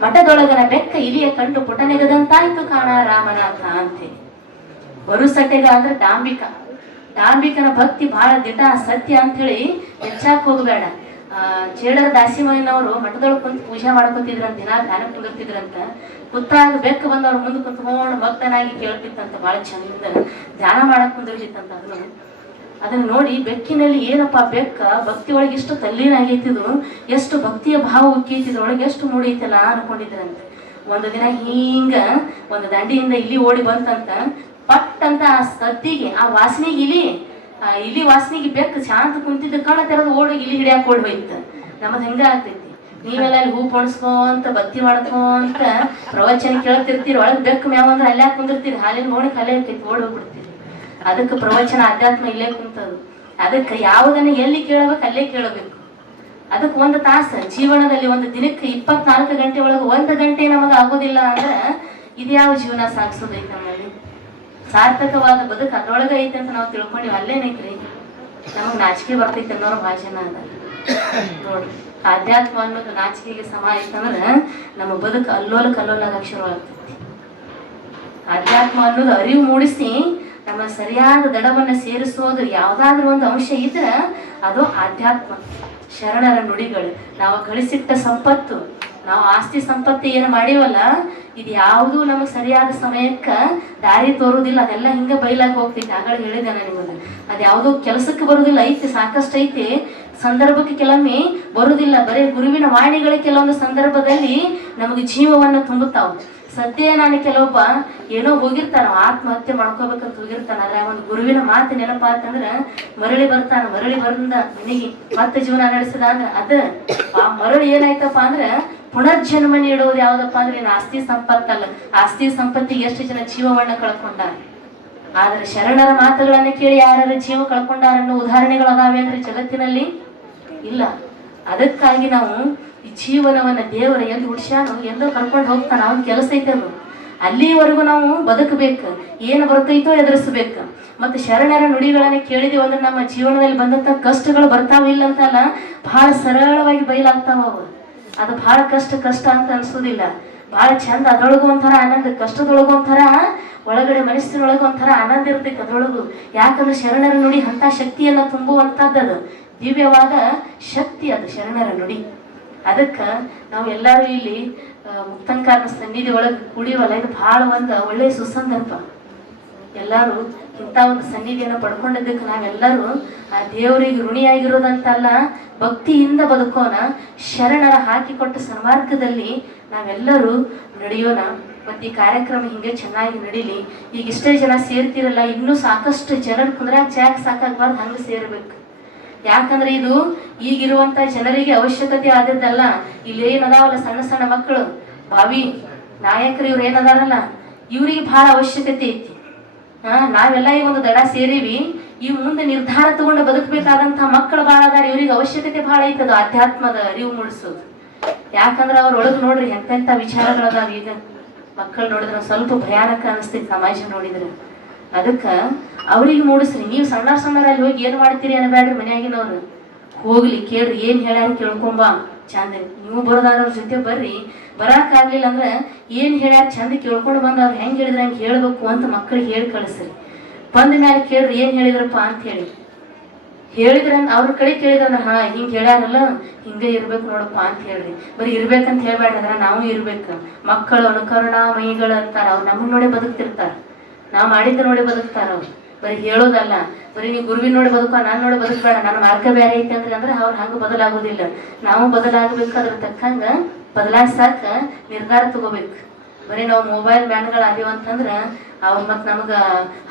ಮಠದೊಳಗನ ಬೆಕ್ಕ ಇಲಿಯ ಕಂಡು ಪುಟನೆಗದಂತಾಯ್ತು ಕಾಣ ರಾಮನಾಥ ಅಂತೇಳಿ. ಬರುಸಟೆಗ ಅಂದ್ರೆ ಡಾಂಬಿಕನ ಭಕ್ತಿ ಬಹಳ ದಿಟ ಸತ್ಯ ಅಂತ ಹೇಳಿ ಹೆಚ್ಚಾಕ್ ಹೋಗ್ಬೇಡ. ಚೇಳರ ದಾಸಿಮಯ್ಯನವರು ಮಠದೊಳಗೆ ಕುಂತು ಪೂಜೆ ಮಾಡ್ಕೊತಿದ್ರಂತ, ದಿನ ಧ್ಯಾನ ಕುಂದಿರ್ತಿದ್ರಂತ. ಕುತ್ತಾಗ ಬೆಕ್ಕ ಬಂದವ್ರ ಮುಂದೆ ಕುಂತ್ಕೊಂಡು ಭಕ್ತನಾಗಿ ಕೇಳ್ತಿತ್ತಂತ, ಬಹಳ ಚಂದ ಧ್ಯಾನ ಮಾಡಕ್ ಕುಂದಿರ್ತಿತ್ತಂತ. ಅದನ್ನು ಅದನ್ನ ನೋಡಿ ಬೆಕ್ಕಿನಲ್ಲಿ ಏನಪ್ಪಾ ಬೆಕ್ಕ ಭಕ್ತಿ ಒಳಗೆ ಎಷ್ಟು ತಲ್ಲೀನ ಆಗೈತಿದು, ಎಷ್ಟು ಭಕ್ತಿಯ ಭಾವ ಉಕ್ಕೈತಿದ್ ಒಳಗೆ ಎಷ್ಟು ಮೂಡೈತಲ್ಲ ಅನ್ಕೊಂಡಿದ್ರಂತೆ. ಒಂದು ದಿನ ಹಿಂಗ ಒಂದು ದಂಡಿಯಿಂದ ಇಲ್ಲಿ ಓಡಿ ಬಂತಂತ. ಪಟ್ ಅಂತ ಆ ಸದ್ದಿಗೆ ಆ ವಾಸನೆಗೆ ಇಲಿ ವಾಸನೆಗೆ ಬೆಕ್ಕ ಶಾಂತ ಕುಂತಿದ್ದ ಕಣ ತೆರೆದು ಓಡಿ ಇಲಿ ಹಿಡಿಯಾಕ ಓಡಿ ಹೋಯ್ತು. ನಮ್ಮದು ಹೆಂಗ ಆಗ್ತೈತಿ, ನೀವೆಲ್ಲ ಅಲ್ಲಿ ಹೂ ಪೊಣಸ್ಕೊಂತ ಭಕ್ತಿ ಮಾಡ್ಕೊಂತ ಪ್ರವಚನ ಕೇಳ್ತಿರ್ತೀರಿ, ಒಳಗೆ ಬೆಕ್ಕ ಮ್ಯಾವ ಅಂದ್ರೆ ಅಲ್ಲೇ ಕುಂದಿರ್ತೀರಿ, ಹಾಲಿನ ಗೋಣಕ್ಕೆ ಅಲ್ಲೇ ಇರ್ತೈತಿ, ಓಡಿ ಹೋಗ್ಬಿಡ್ತೀರಿ. ಅದಕ್ಕೆ ಪ್ರವಚನ ಅಧ್ಯಾತ್ಮ ಇಲ್ಲೇ ಕುಂತದು. ಅದಕ್ಕೆ ಯಾವುದನ್ನ ಎಲ್ಲಿ ಕೇಳಬೇಕು ಅಲ್ಲೇ ಕೇಳಬೇಕು. ಅದಕ್ಕೆ ಒಂದು ತಾಸು ಜೀವನದಲ್ಲಿ ಒಂದು ದಿನಕ್ಕೆ 24 ಗಂಟೆ ಒಳಗೆ 1 ಗಂಟೆ ನಮಗೆ ಆಗೋದಿಲ್ಲ ಅಂದ್ರೆ ಇದ್ಯಾವ ಜೀವನ ಸಾಗಿಸೋದೈತೆ ನಮ್ಮಲ್ಲಿ? ಸಾರ್ಥಕವಾದ ಬದುಕು ಅದ್ರೊಳಗೆ ಐತೆ ಅಂತ ನಾವು ತಿಳ್ಕೊಂಡಿವಿ, ಅಲ್ಲೇನೈತ್ರಿ ನಮಗೆ ನಾಚಿಕೆ ಬರ್ತೈತೆ ಅನ್ನೋರು ಭಾಷಣ ಅದ ನೋಡ್ರಿ. ಆಧ್ಯಾತ್ಮ ಅನ್ನೋದು ನಾಚಿಕೆಗೆ ಸಮ ಐತಂದ್ರೆ ನಮ್ಮ ಬದುಕು ಅಲ್ಲೋಲ ಕಲ್ಲೋಲಾಗ ಶುರುವಾಗ್ತೈತಿ. ಆಧ್ಯಾತ್ಮ ಅನ್ನೋದು ಅರಿವು ಮೂಡಿಸಿ ನಮ್ಮ ಸರಿಯಾದ ದಡವನ್ನ ಸೇರಿಸೋದು ಯಾವ್ದಾದ್ರು ಒಂದು ಅಂಶ ಇದ್ರೆ ಅದು ಆಧ್ಯಾತ್ಮ. ಶರಣರ ನುಡಿಗಳು, ನಾವು ಗಳಿಸಿಟ್ಟ ಸಂಪತ್ತು, ನಾವು ಆಸ್ತಿ ಸಂಪತ್ತಿ ಏನು ಮಾಡಿವಲ್ಲ, ಇದು ಯಾವುದೂ ನಮಗೆ ಸರಿಯಾದ ಸಮಯಕ್ಕೆ ದಾರಿ ತೋರುದಿಲ್ಲ. ಅದೆಲ್ಲ ಹಿಂಗೆ ಬೈಲಾಗಿ ಹೋಗ್ತೈತಿ. ಆಗ ಹೇಳಿದೆ ನಿಮಗೆ, ಅದು ಯಾವುದೋ ಕೆಲಸಕ್ಕೆ ಬರುದಿಲ್ಲ. ಐತಿ, ಸಾಕಷ್ಟು ಐತಿ, ಸಂದರ್ಭಕ್ಕೆ ಕೆಲವೊಮ್ಮೆ ಬರುದಿಲ್ಲ. ಬರೀ ಗುರುವಿನ ವಾಣಿಗಳು ಕೆಲವೊಂದು ಸಂದರ್ಭದಲ್ಲಿ ನಮಗೆ ಜೀವವನ್ನು ತುಂಬುತ್ತಾವ. ಸದ್ಯ ನಾನು ಕೆಲವೊಬ್ಬ ಏನೋ ಹೋಗಿರ್ತಾನ, ಆತ್ಮಹತ್ಯೆ ಮಾಡ್ಕೋಬೇಕಂತ ಹೋಗಿರ್ತಾನ. ಆದ್ರೆ ಒಂದು ಗುರುವಿನ ಮಾತು ನೆನಪ ಅಂತಂದ್ರ ಮರಳಿ ಬರ್ತಾನ. ಮರಳಿ ಬಂದ ಮನೆಗೆ ಮತ್ತೆ ಜೀವನ ನಡೆಸಿದ ಅಂದ್ರೆ ಆ ಮರಳಿ ಏನಾಯ್ತಪ್ಪ ಅಂದ್ರೆ ಪುನರ್ಜನ್ಮ ನೀಡೋದು ಯಾವ್ದಪ್ಪ ಅಂದ್ರೆ ಆಸ್ತಿ ಸಂಪತ್ತಲ್ಲ. ಆಸ್ತಿ ಸಂಪತ್ತಿಗೆ ಎಷ್ಟು ಜನ ಜೀವವನ್ನ ಕಳ್ಕೊಂಡಾರ. ಆದ್ರೆ ಶರಣರ ಮಾತುಗಳನ್ನ ಕೇಳಿ ಯಾರು ಜೀವ ಕಳ್ಕೊಂಡಾರ ಅನ್ನೋ ಉದಾಹರಣೆಗಳು ಅದಾವೆ ಅಂದ್ರೆ ಜಗತ್ತಿನಲ್ಲಿ ಇಲ್ಲ. ಅದಕ್ಕಾಗಿ ನಾವು ಈ ಜೀವನವನ್ನ ದೇವರ ಎಂದು ಹುಡ್ಸ್ಯಾನು ಎಂದೋ ಕರ್ಕೊಂಡು ಹೋಗ್ತಾನ. ಅವನ ಕೆಲಸ ಐತೆ ಅದು. ಅಲ್ಲಿವರೆಗೂ ನಾವು ಬದುಕಬೇಕು, ಏನು ಬರ್ತೈತೋ ಎದುರಿಸ್ಬೇಕು. ಮತ್ತೆ ಶರಣರ ನುಡಿಗಳನ್ನ ಕೇಳಿದೀವಿ ಅಂದ್ರೆ ನಮ್ಮ ಜೀವನದಲ್ಲಿ ಬಂದಂತ ಕಷ್ಟಗಳು ಬರ್ತಾವಿಲ್ಲ ಅಂತಲ್ಲ, ಬಹಳ ಸರಳವಾಗಿ ಬಯಲಾಗ್ತಾವ ಅವು. ಅದು ಬಹಳ ಕಷ್ಟ ಅಂತ ಅನ್ಸೋದಿಲ್ಲ, ಬಹಳ ಚಂದ. ಅದ್ರೊಳಗೂ ಒಂಥರ ಆನಂದ, ಕಷ್ಟದೊಳಗೂ ಒಂಥರ ಒಳಗಡೆ ಮನಸ್ಸಿನೊಳಗೆ ಒಂಥರ ಆನಂದ ಇರ್ತೈತೆ ಅದ್ರೊಳಗು. ಯಾಕಂದ್ರೆ ಶರಣರ ನುಡಿ ಅಂತ ಶಕ್ತಿಯನ್ನ ತುಂಬುವಂತಹದ್ದು, ದಿವ್ಯವಾದ ಶಕ್ತಿ ಅದು ಶರಣರ ನುಡಿ. ಅದಕ್ಕೆ ನಾವು ಎಲ್ಲರೂ ಇಲ್ಲಿ ಮುಕ್ತಂಕಾರನ ಸನ್ನಿಧಿ ಒಳಗೆ ಕುಡಿಯವಲ್ಲ, ಇದು ಬಹಳ ಒಂದು ಒಳ್ಳೆಯ ಸುಸಂದರ್ಭ. ಎಲ್ಲರೂ ಇಂಥ ಒಂದು ಸನ್ನಿಧಿಯನ್ನು ಪಡ್ಕೊಂಡಿದ್ದಕ್ಕೆ ನಾವೆಲ್ಲರೂ ಆ ದೇವರಿಗೆ ಋಣಿಯಾಗಿರೋದಂತಲ್ಲ, ಭಕ್ತಿಯಿಂದ ಬದುಕೋಣ. ಶರಣರ ಹಾಕಿಕೊಟ್ಟ ಸನ್ಮಾರ್ಗದಲ್ಲಿ ನಾವೆಲ್ಲರೂ ನಡೆಯೋಣ. ಮತ್ತು ಈ ಕಾರ್ಯಕ್ರಮ ಹಿಂಗೆ ಚೆನ್ನಾಗಿ ನಡೀಲಿ. ಈಗ ಇಷ್ಟೇ ಜನ ಸೇರ್ತಿರಲ್ಲ, ಇನ್ನೂ ಸಾಕಷ್ಟು ಜನರು ಕುಂದ್ರಾಗ ಚಾಕ್ ಸಾಕಾಗಬಾರ್ದು, ಹಂಗೆ ಸೇರ್ಬೇಕು. ಯಾಕಂದ್ರೆ ಇದು ಈಗಿರುವಂತ ಜನರಿಗೆ ಅವಶ್ಯಕತೆ ಆದದ್ದಲ್ಲ. ಇಲ್ಲಿ ಏನದಾವಲ್ಲ ಸಣ್ಣ ಸಣ್ಣ ಮಕ್ಕಳು, ಭಾವಿ ನಾಯಕರು ಇವ್ರು ಏನದಾರಲ್ಲ, ಇವ್ರಿಗೆ ಬಹಳ ಅವಶ್ಯಕತೆ ಐತಿ. ನಾವೆಲ್ಲ ಈ ಒಂದು ದಡ ಸೇರಿವಿ, ಇವ್ ಮುಂದೆ ನಿರ್ಧಾರ ತಗೊಂಡು ಬದುಕಬೇಕಾದಂತ ಮಕ್ಕಳು ಬಹಳ ಅದಾರ. ಇವ್ರಿಗೆ ಅವಶ್ಯಕತೆ ಬಹಳ ಐತದ ಆಧ್ಯಾತ್ಮದ ಅರಿವು ಮೂಡಿಸೋದು. ಯಾಕಂದ್ರೆ ಅವ್ರೊಳಗೆ ನೋಡ್ರಿ ಎಂತೆಂತ ವಿಚಾರಗಳದಾವ. ಈಗ ಮಕ್ಕಳು ನೋಡಿದ್ರೆ ಸ್ವಲ್ಪ ಭಯಾನಕ ಅನಿಸ್ತೈತಿ ಸಮಾಜ ನೋಡಿದ್ರೆ. ಅದಕ್ಕೆ ಅವ್ರಿಗೆ ಮೂಡಿಸ್ರಿ. ನೀವು ಸಣ್ಣರಲ್ಲಿ ಹೋಗಿ ಏನು ಮಾಡ್ತೀರಿ ಅನ್ನಬೇಡ್ರಿ. ಮನ್ಯಾಗಿನವ್ರು ಹೋಗ್ಲಿ, ಕೇಳ್ರಿ, ಏನ್ ಹೇಳ್ಯಾರ ಕೇಳ್ಕೊಂಬ ಚಂದ. ನೀವು ಬರೋದಾದ್ರ ಜೊತೆ ಬರ್ರಿ. ಬರಾಕಾಗ್ಲಿಲ್ಲ ಅಂದ್ರೆ ಏನ್ ಹೇಳ್ಯಾರ ಚಂದ ಕೇಳ್ಕೊಂಡು ಬಂದ ಅವ್ರು ಹೆಂಗ್ ಹೇಳಿದ್ರೆ ಹಂಗೆ ಹೇಳ್ಬೇಕು ಅಂತ ಮಕ್ಕಳಿಗೆ ಹೇಳಿ ಕಳಿಸ್ರಿ. ಬಂದ ಮೇಲೆ ಕೇಳ್ರಿ ಏನ್ ಹೇಳಿದ್ರಪ್ಪ ಅಂತ ಹೇಳಿ. ಹೇಳಿದ್ರ ಅವ್ರ ಕಡೆ ಕೇಳಿದ್ರಂದ್ರ ಹಾ ಹಿಂಗ್ ಹೇಳ್ಯಾರಲ್ಲ, ಹಿಂಗೆ ಇರ್ಬೇಕು ನೋಡಪ್ಪ ಅಂತ ಹೇಳ್ರಿ. ಬರೀ ಇರ್ಬೇಕಂತ ಹೇಳ್ಬೇಡ್ರಿ, ಅದ್ರ ನಾವು ಇರ್ಬೇಕು. ಮಕ್ಕಳು ಅನುಕರಣ ಮೈಗಳು ಅಂತಾರ, ಅವ್ರು ನಮ್ಮನ್ನ ನೋಡಿ ಬದುಕ್ತಿರ್ತಾರ, ನಾವು ಮಾಡಿದ್ದ ನೋಡಿ ಬದುಕ್ತಾರ. ಅವ್ರು ಬರೀ ಹೇಳೋದಲ್ಲ, ಬರೀ ನೀವು ಗುರುವಿನ ನೋಡಿ ಬದುಕೋ, ನಾನು ನೋಡಿ ಬದುಕಬೇಡ, ನನ್ನ ಮಾರ್ಗ ಬೇರೆ ಐತೆ ಅಂದ್ರೆ ಅವ್ರು ಹಂಗೆ ಬದಲಾಗೋದಿಲ್ಲ. ನಾವು ಬದಲಾಗಬೇಕು. ಅದ್ರ ತಕ್ಕಂಗ ಬದಲಾಯಿಸಾಕ ನಿರ್ಧಾರ ತಗೋಬೇಕು. ಬರೀ ನಾವು ಮೊಬೈಲ್ ಬ್ಯಾನ್ಗಳು ಆಗಿವಂತಂದ್ರೆ ಅವ್ರು ಮತ್ತೆ ನಮ್ಗೆ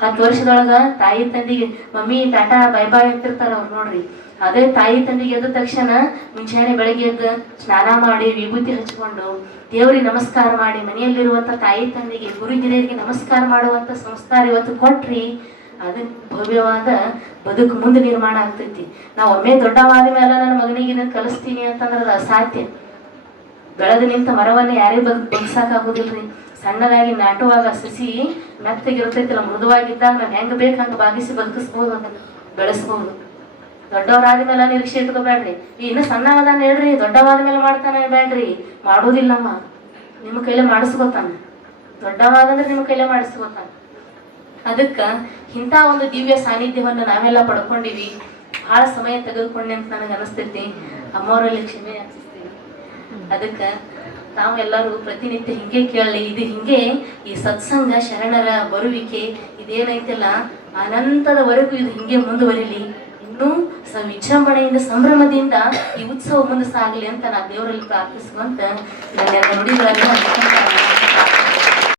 10 ವರ್ಷದೊಳಗ ತಾಯಿ ತಂದಿಗೆ ಮಮ್ಮಿ ಟಾಟಾ ಬೈ ಬಾಯ್ ಅಂತಿರ್ತಾರ ಅವ್ರು ನೋಡ್ರಿ. ಅದೇ ತಾಯಿ ತಂದಿಗೆ ಎದ್ದ ತಕ್ಷಣ ಮುಂಜಾನೆ ಬೆಳಗ್ಗೆ ಎದ್ದು ಸ್ನಾನ ಮಾಡಿ ವಿಭೂತಿ ಹಚ್ಕೊಂಡು ದೇವ್ರಿಗೆ ನಮಸ್ಕಾರ ಮಾಡಿ ಮನೆಯಲ್ಲಿರುವಂತ ತಾಯಿ ತಂದಿಗೆ ಗುರು ಹಿರಿಯರಿಗೆ ನಮಸ್ಕಾರ ಮಾಡುವಂತ ಸಂಸ್ಕಾರ ಇವತ್ತು ಕೊಟ್ರಿ, ಅದು ಭವ್ಯವಾದ ಬದುಕು ಮುಂದೆ ನಿರ್ಮಾಣ ಆಗ್ತೈತಿ. ನಾವು ಒಮ್ಮೆ ದೊಡ್ಡವಾದ ಮೇಲೆ ನನ್ನ ಮಗನಿಗೆ ಇದನ್ನ ಕಲಿಸ್ತೀನಿ ಅಂತಂದ್ರೆ ಅದು ಅಸಾಧ್ಯ. ಬೆಳೆದು ನಿಂತ ಮರವನ್ನ ಯಾರೇ ಬಗ್ಸಾಕಾಗೋದಿಲ್ರಿ. ಸಣ್ಣದಾಗಿ ನಾಟುವಾಗ ಸಸಿ ಮೆತ್ತಗಿರ್ತೈತಿಲ್ಲ, ಮೃದುವಾಗಿದ್ದಾಗ ನಾವು ಹೆಂಗ್ ಬೇಕು ಹಂಗೆ ಬಾಗಿಸಿ ಬದುಕಿಸ್ಬೋದು, ಅದನ್ನ ಬೆಳೆಸ್ಬೋದು. ದೊಡ್ಡವರಾದ ಮೇಲೆ ನಿರೀಕ್ಷೆ ಇಟ್ಕೋಬೇಡ್ರಿ. ಇನ್ನು ಸಣ್ಣವಾದ ಹೇಳ್ರಿ, ದೊಡ್ಡವಾದ ಮೇಲೆ ಮಾಡ್ತಾನೆ ಬೇಡ್ರಿ. ಮಾಡೋದಿಲ್ಲಮ್ಮ, ನಿಮ್ಮ ಕೈಲೇ ಮಾಡಿಸ್ಕೊತಾನ. ದೊಡ್ಡವಾದಂದ್ರೆ ನಿಮ್ಮ ಕೈಲೇ ಮಾಡಿಸ್ಕೊತಾನ. ಅದಕ್ಕೆ ಇಂಥ ಒಂದು ದಿವ್ಯ ಸಾನ್ನಿಧ್ಯವನ್ನು ನಾವೆಲ್ಲ ಪಡ್ಕೊಂಡಿವಿ. ಬಹಳ ಸಮಯ ತೆಗೆದುಕೊಂಡೆ ಅಂತ ನನಗೆ ಅನಿಸ್ತೈತಿ. ಅಮ್ಮವರಲ್ಲಿ ಕ್ಷಮೆ ಯಾಚಿಸ್ತೀವಿ. ಅದಕ್ಕೆ ನಾವೆಲ್ಲರೂ ಪ್ರತಿನಿತ್ಯ ಹಿಂಗೆ ಕೇಳಲಿ. ಇದು ಹಿಂಗೆ ಈ ಸತ್ಸಂಗ ಶರಣರ ಬರುವಿಕೆ ಇದೇನೈತಿಲ್ಲ ಅನಂತದವರೆಗೂ ಇದು ಹಿಂಗೆ ಮುಂದುವರಿಲಿ, ಇನ್ನೂ ವಿಜೃಂಭಣೆಯಿಂದ ಸಂಭ್ರಮದಿಂದ ಈ ಉತ್ಸವ ಮುಂದೆ ಸಾಗಲಿ ಅಂತ ನಾ ದೇವರಲ್ಲಿ ಪ್ರಾರ್ಥಿಸುವಂತ ನನ್ನ ನುಡಿಗಳನ್ನು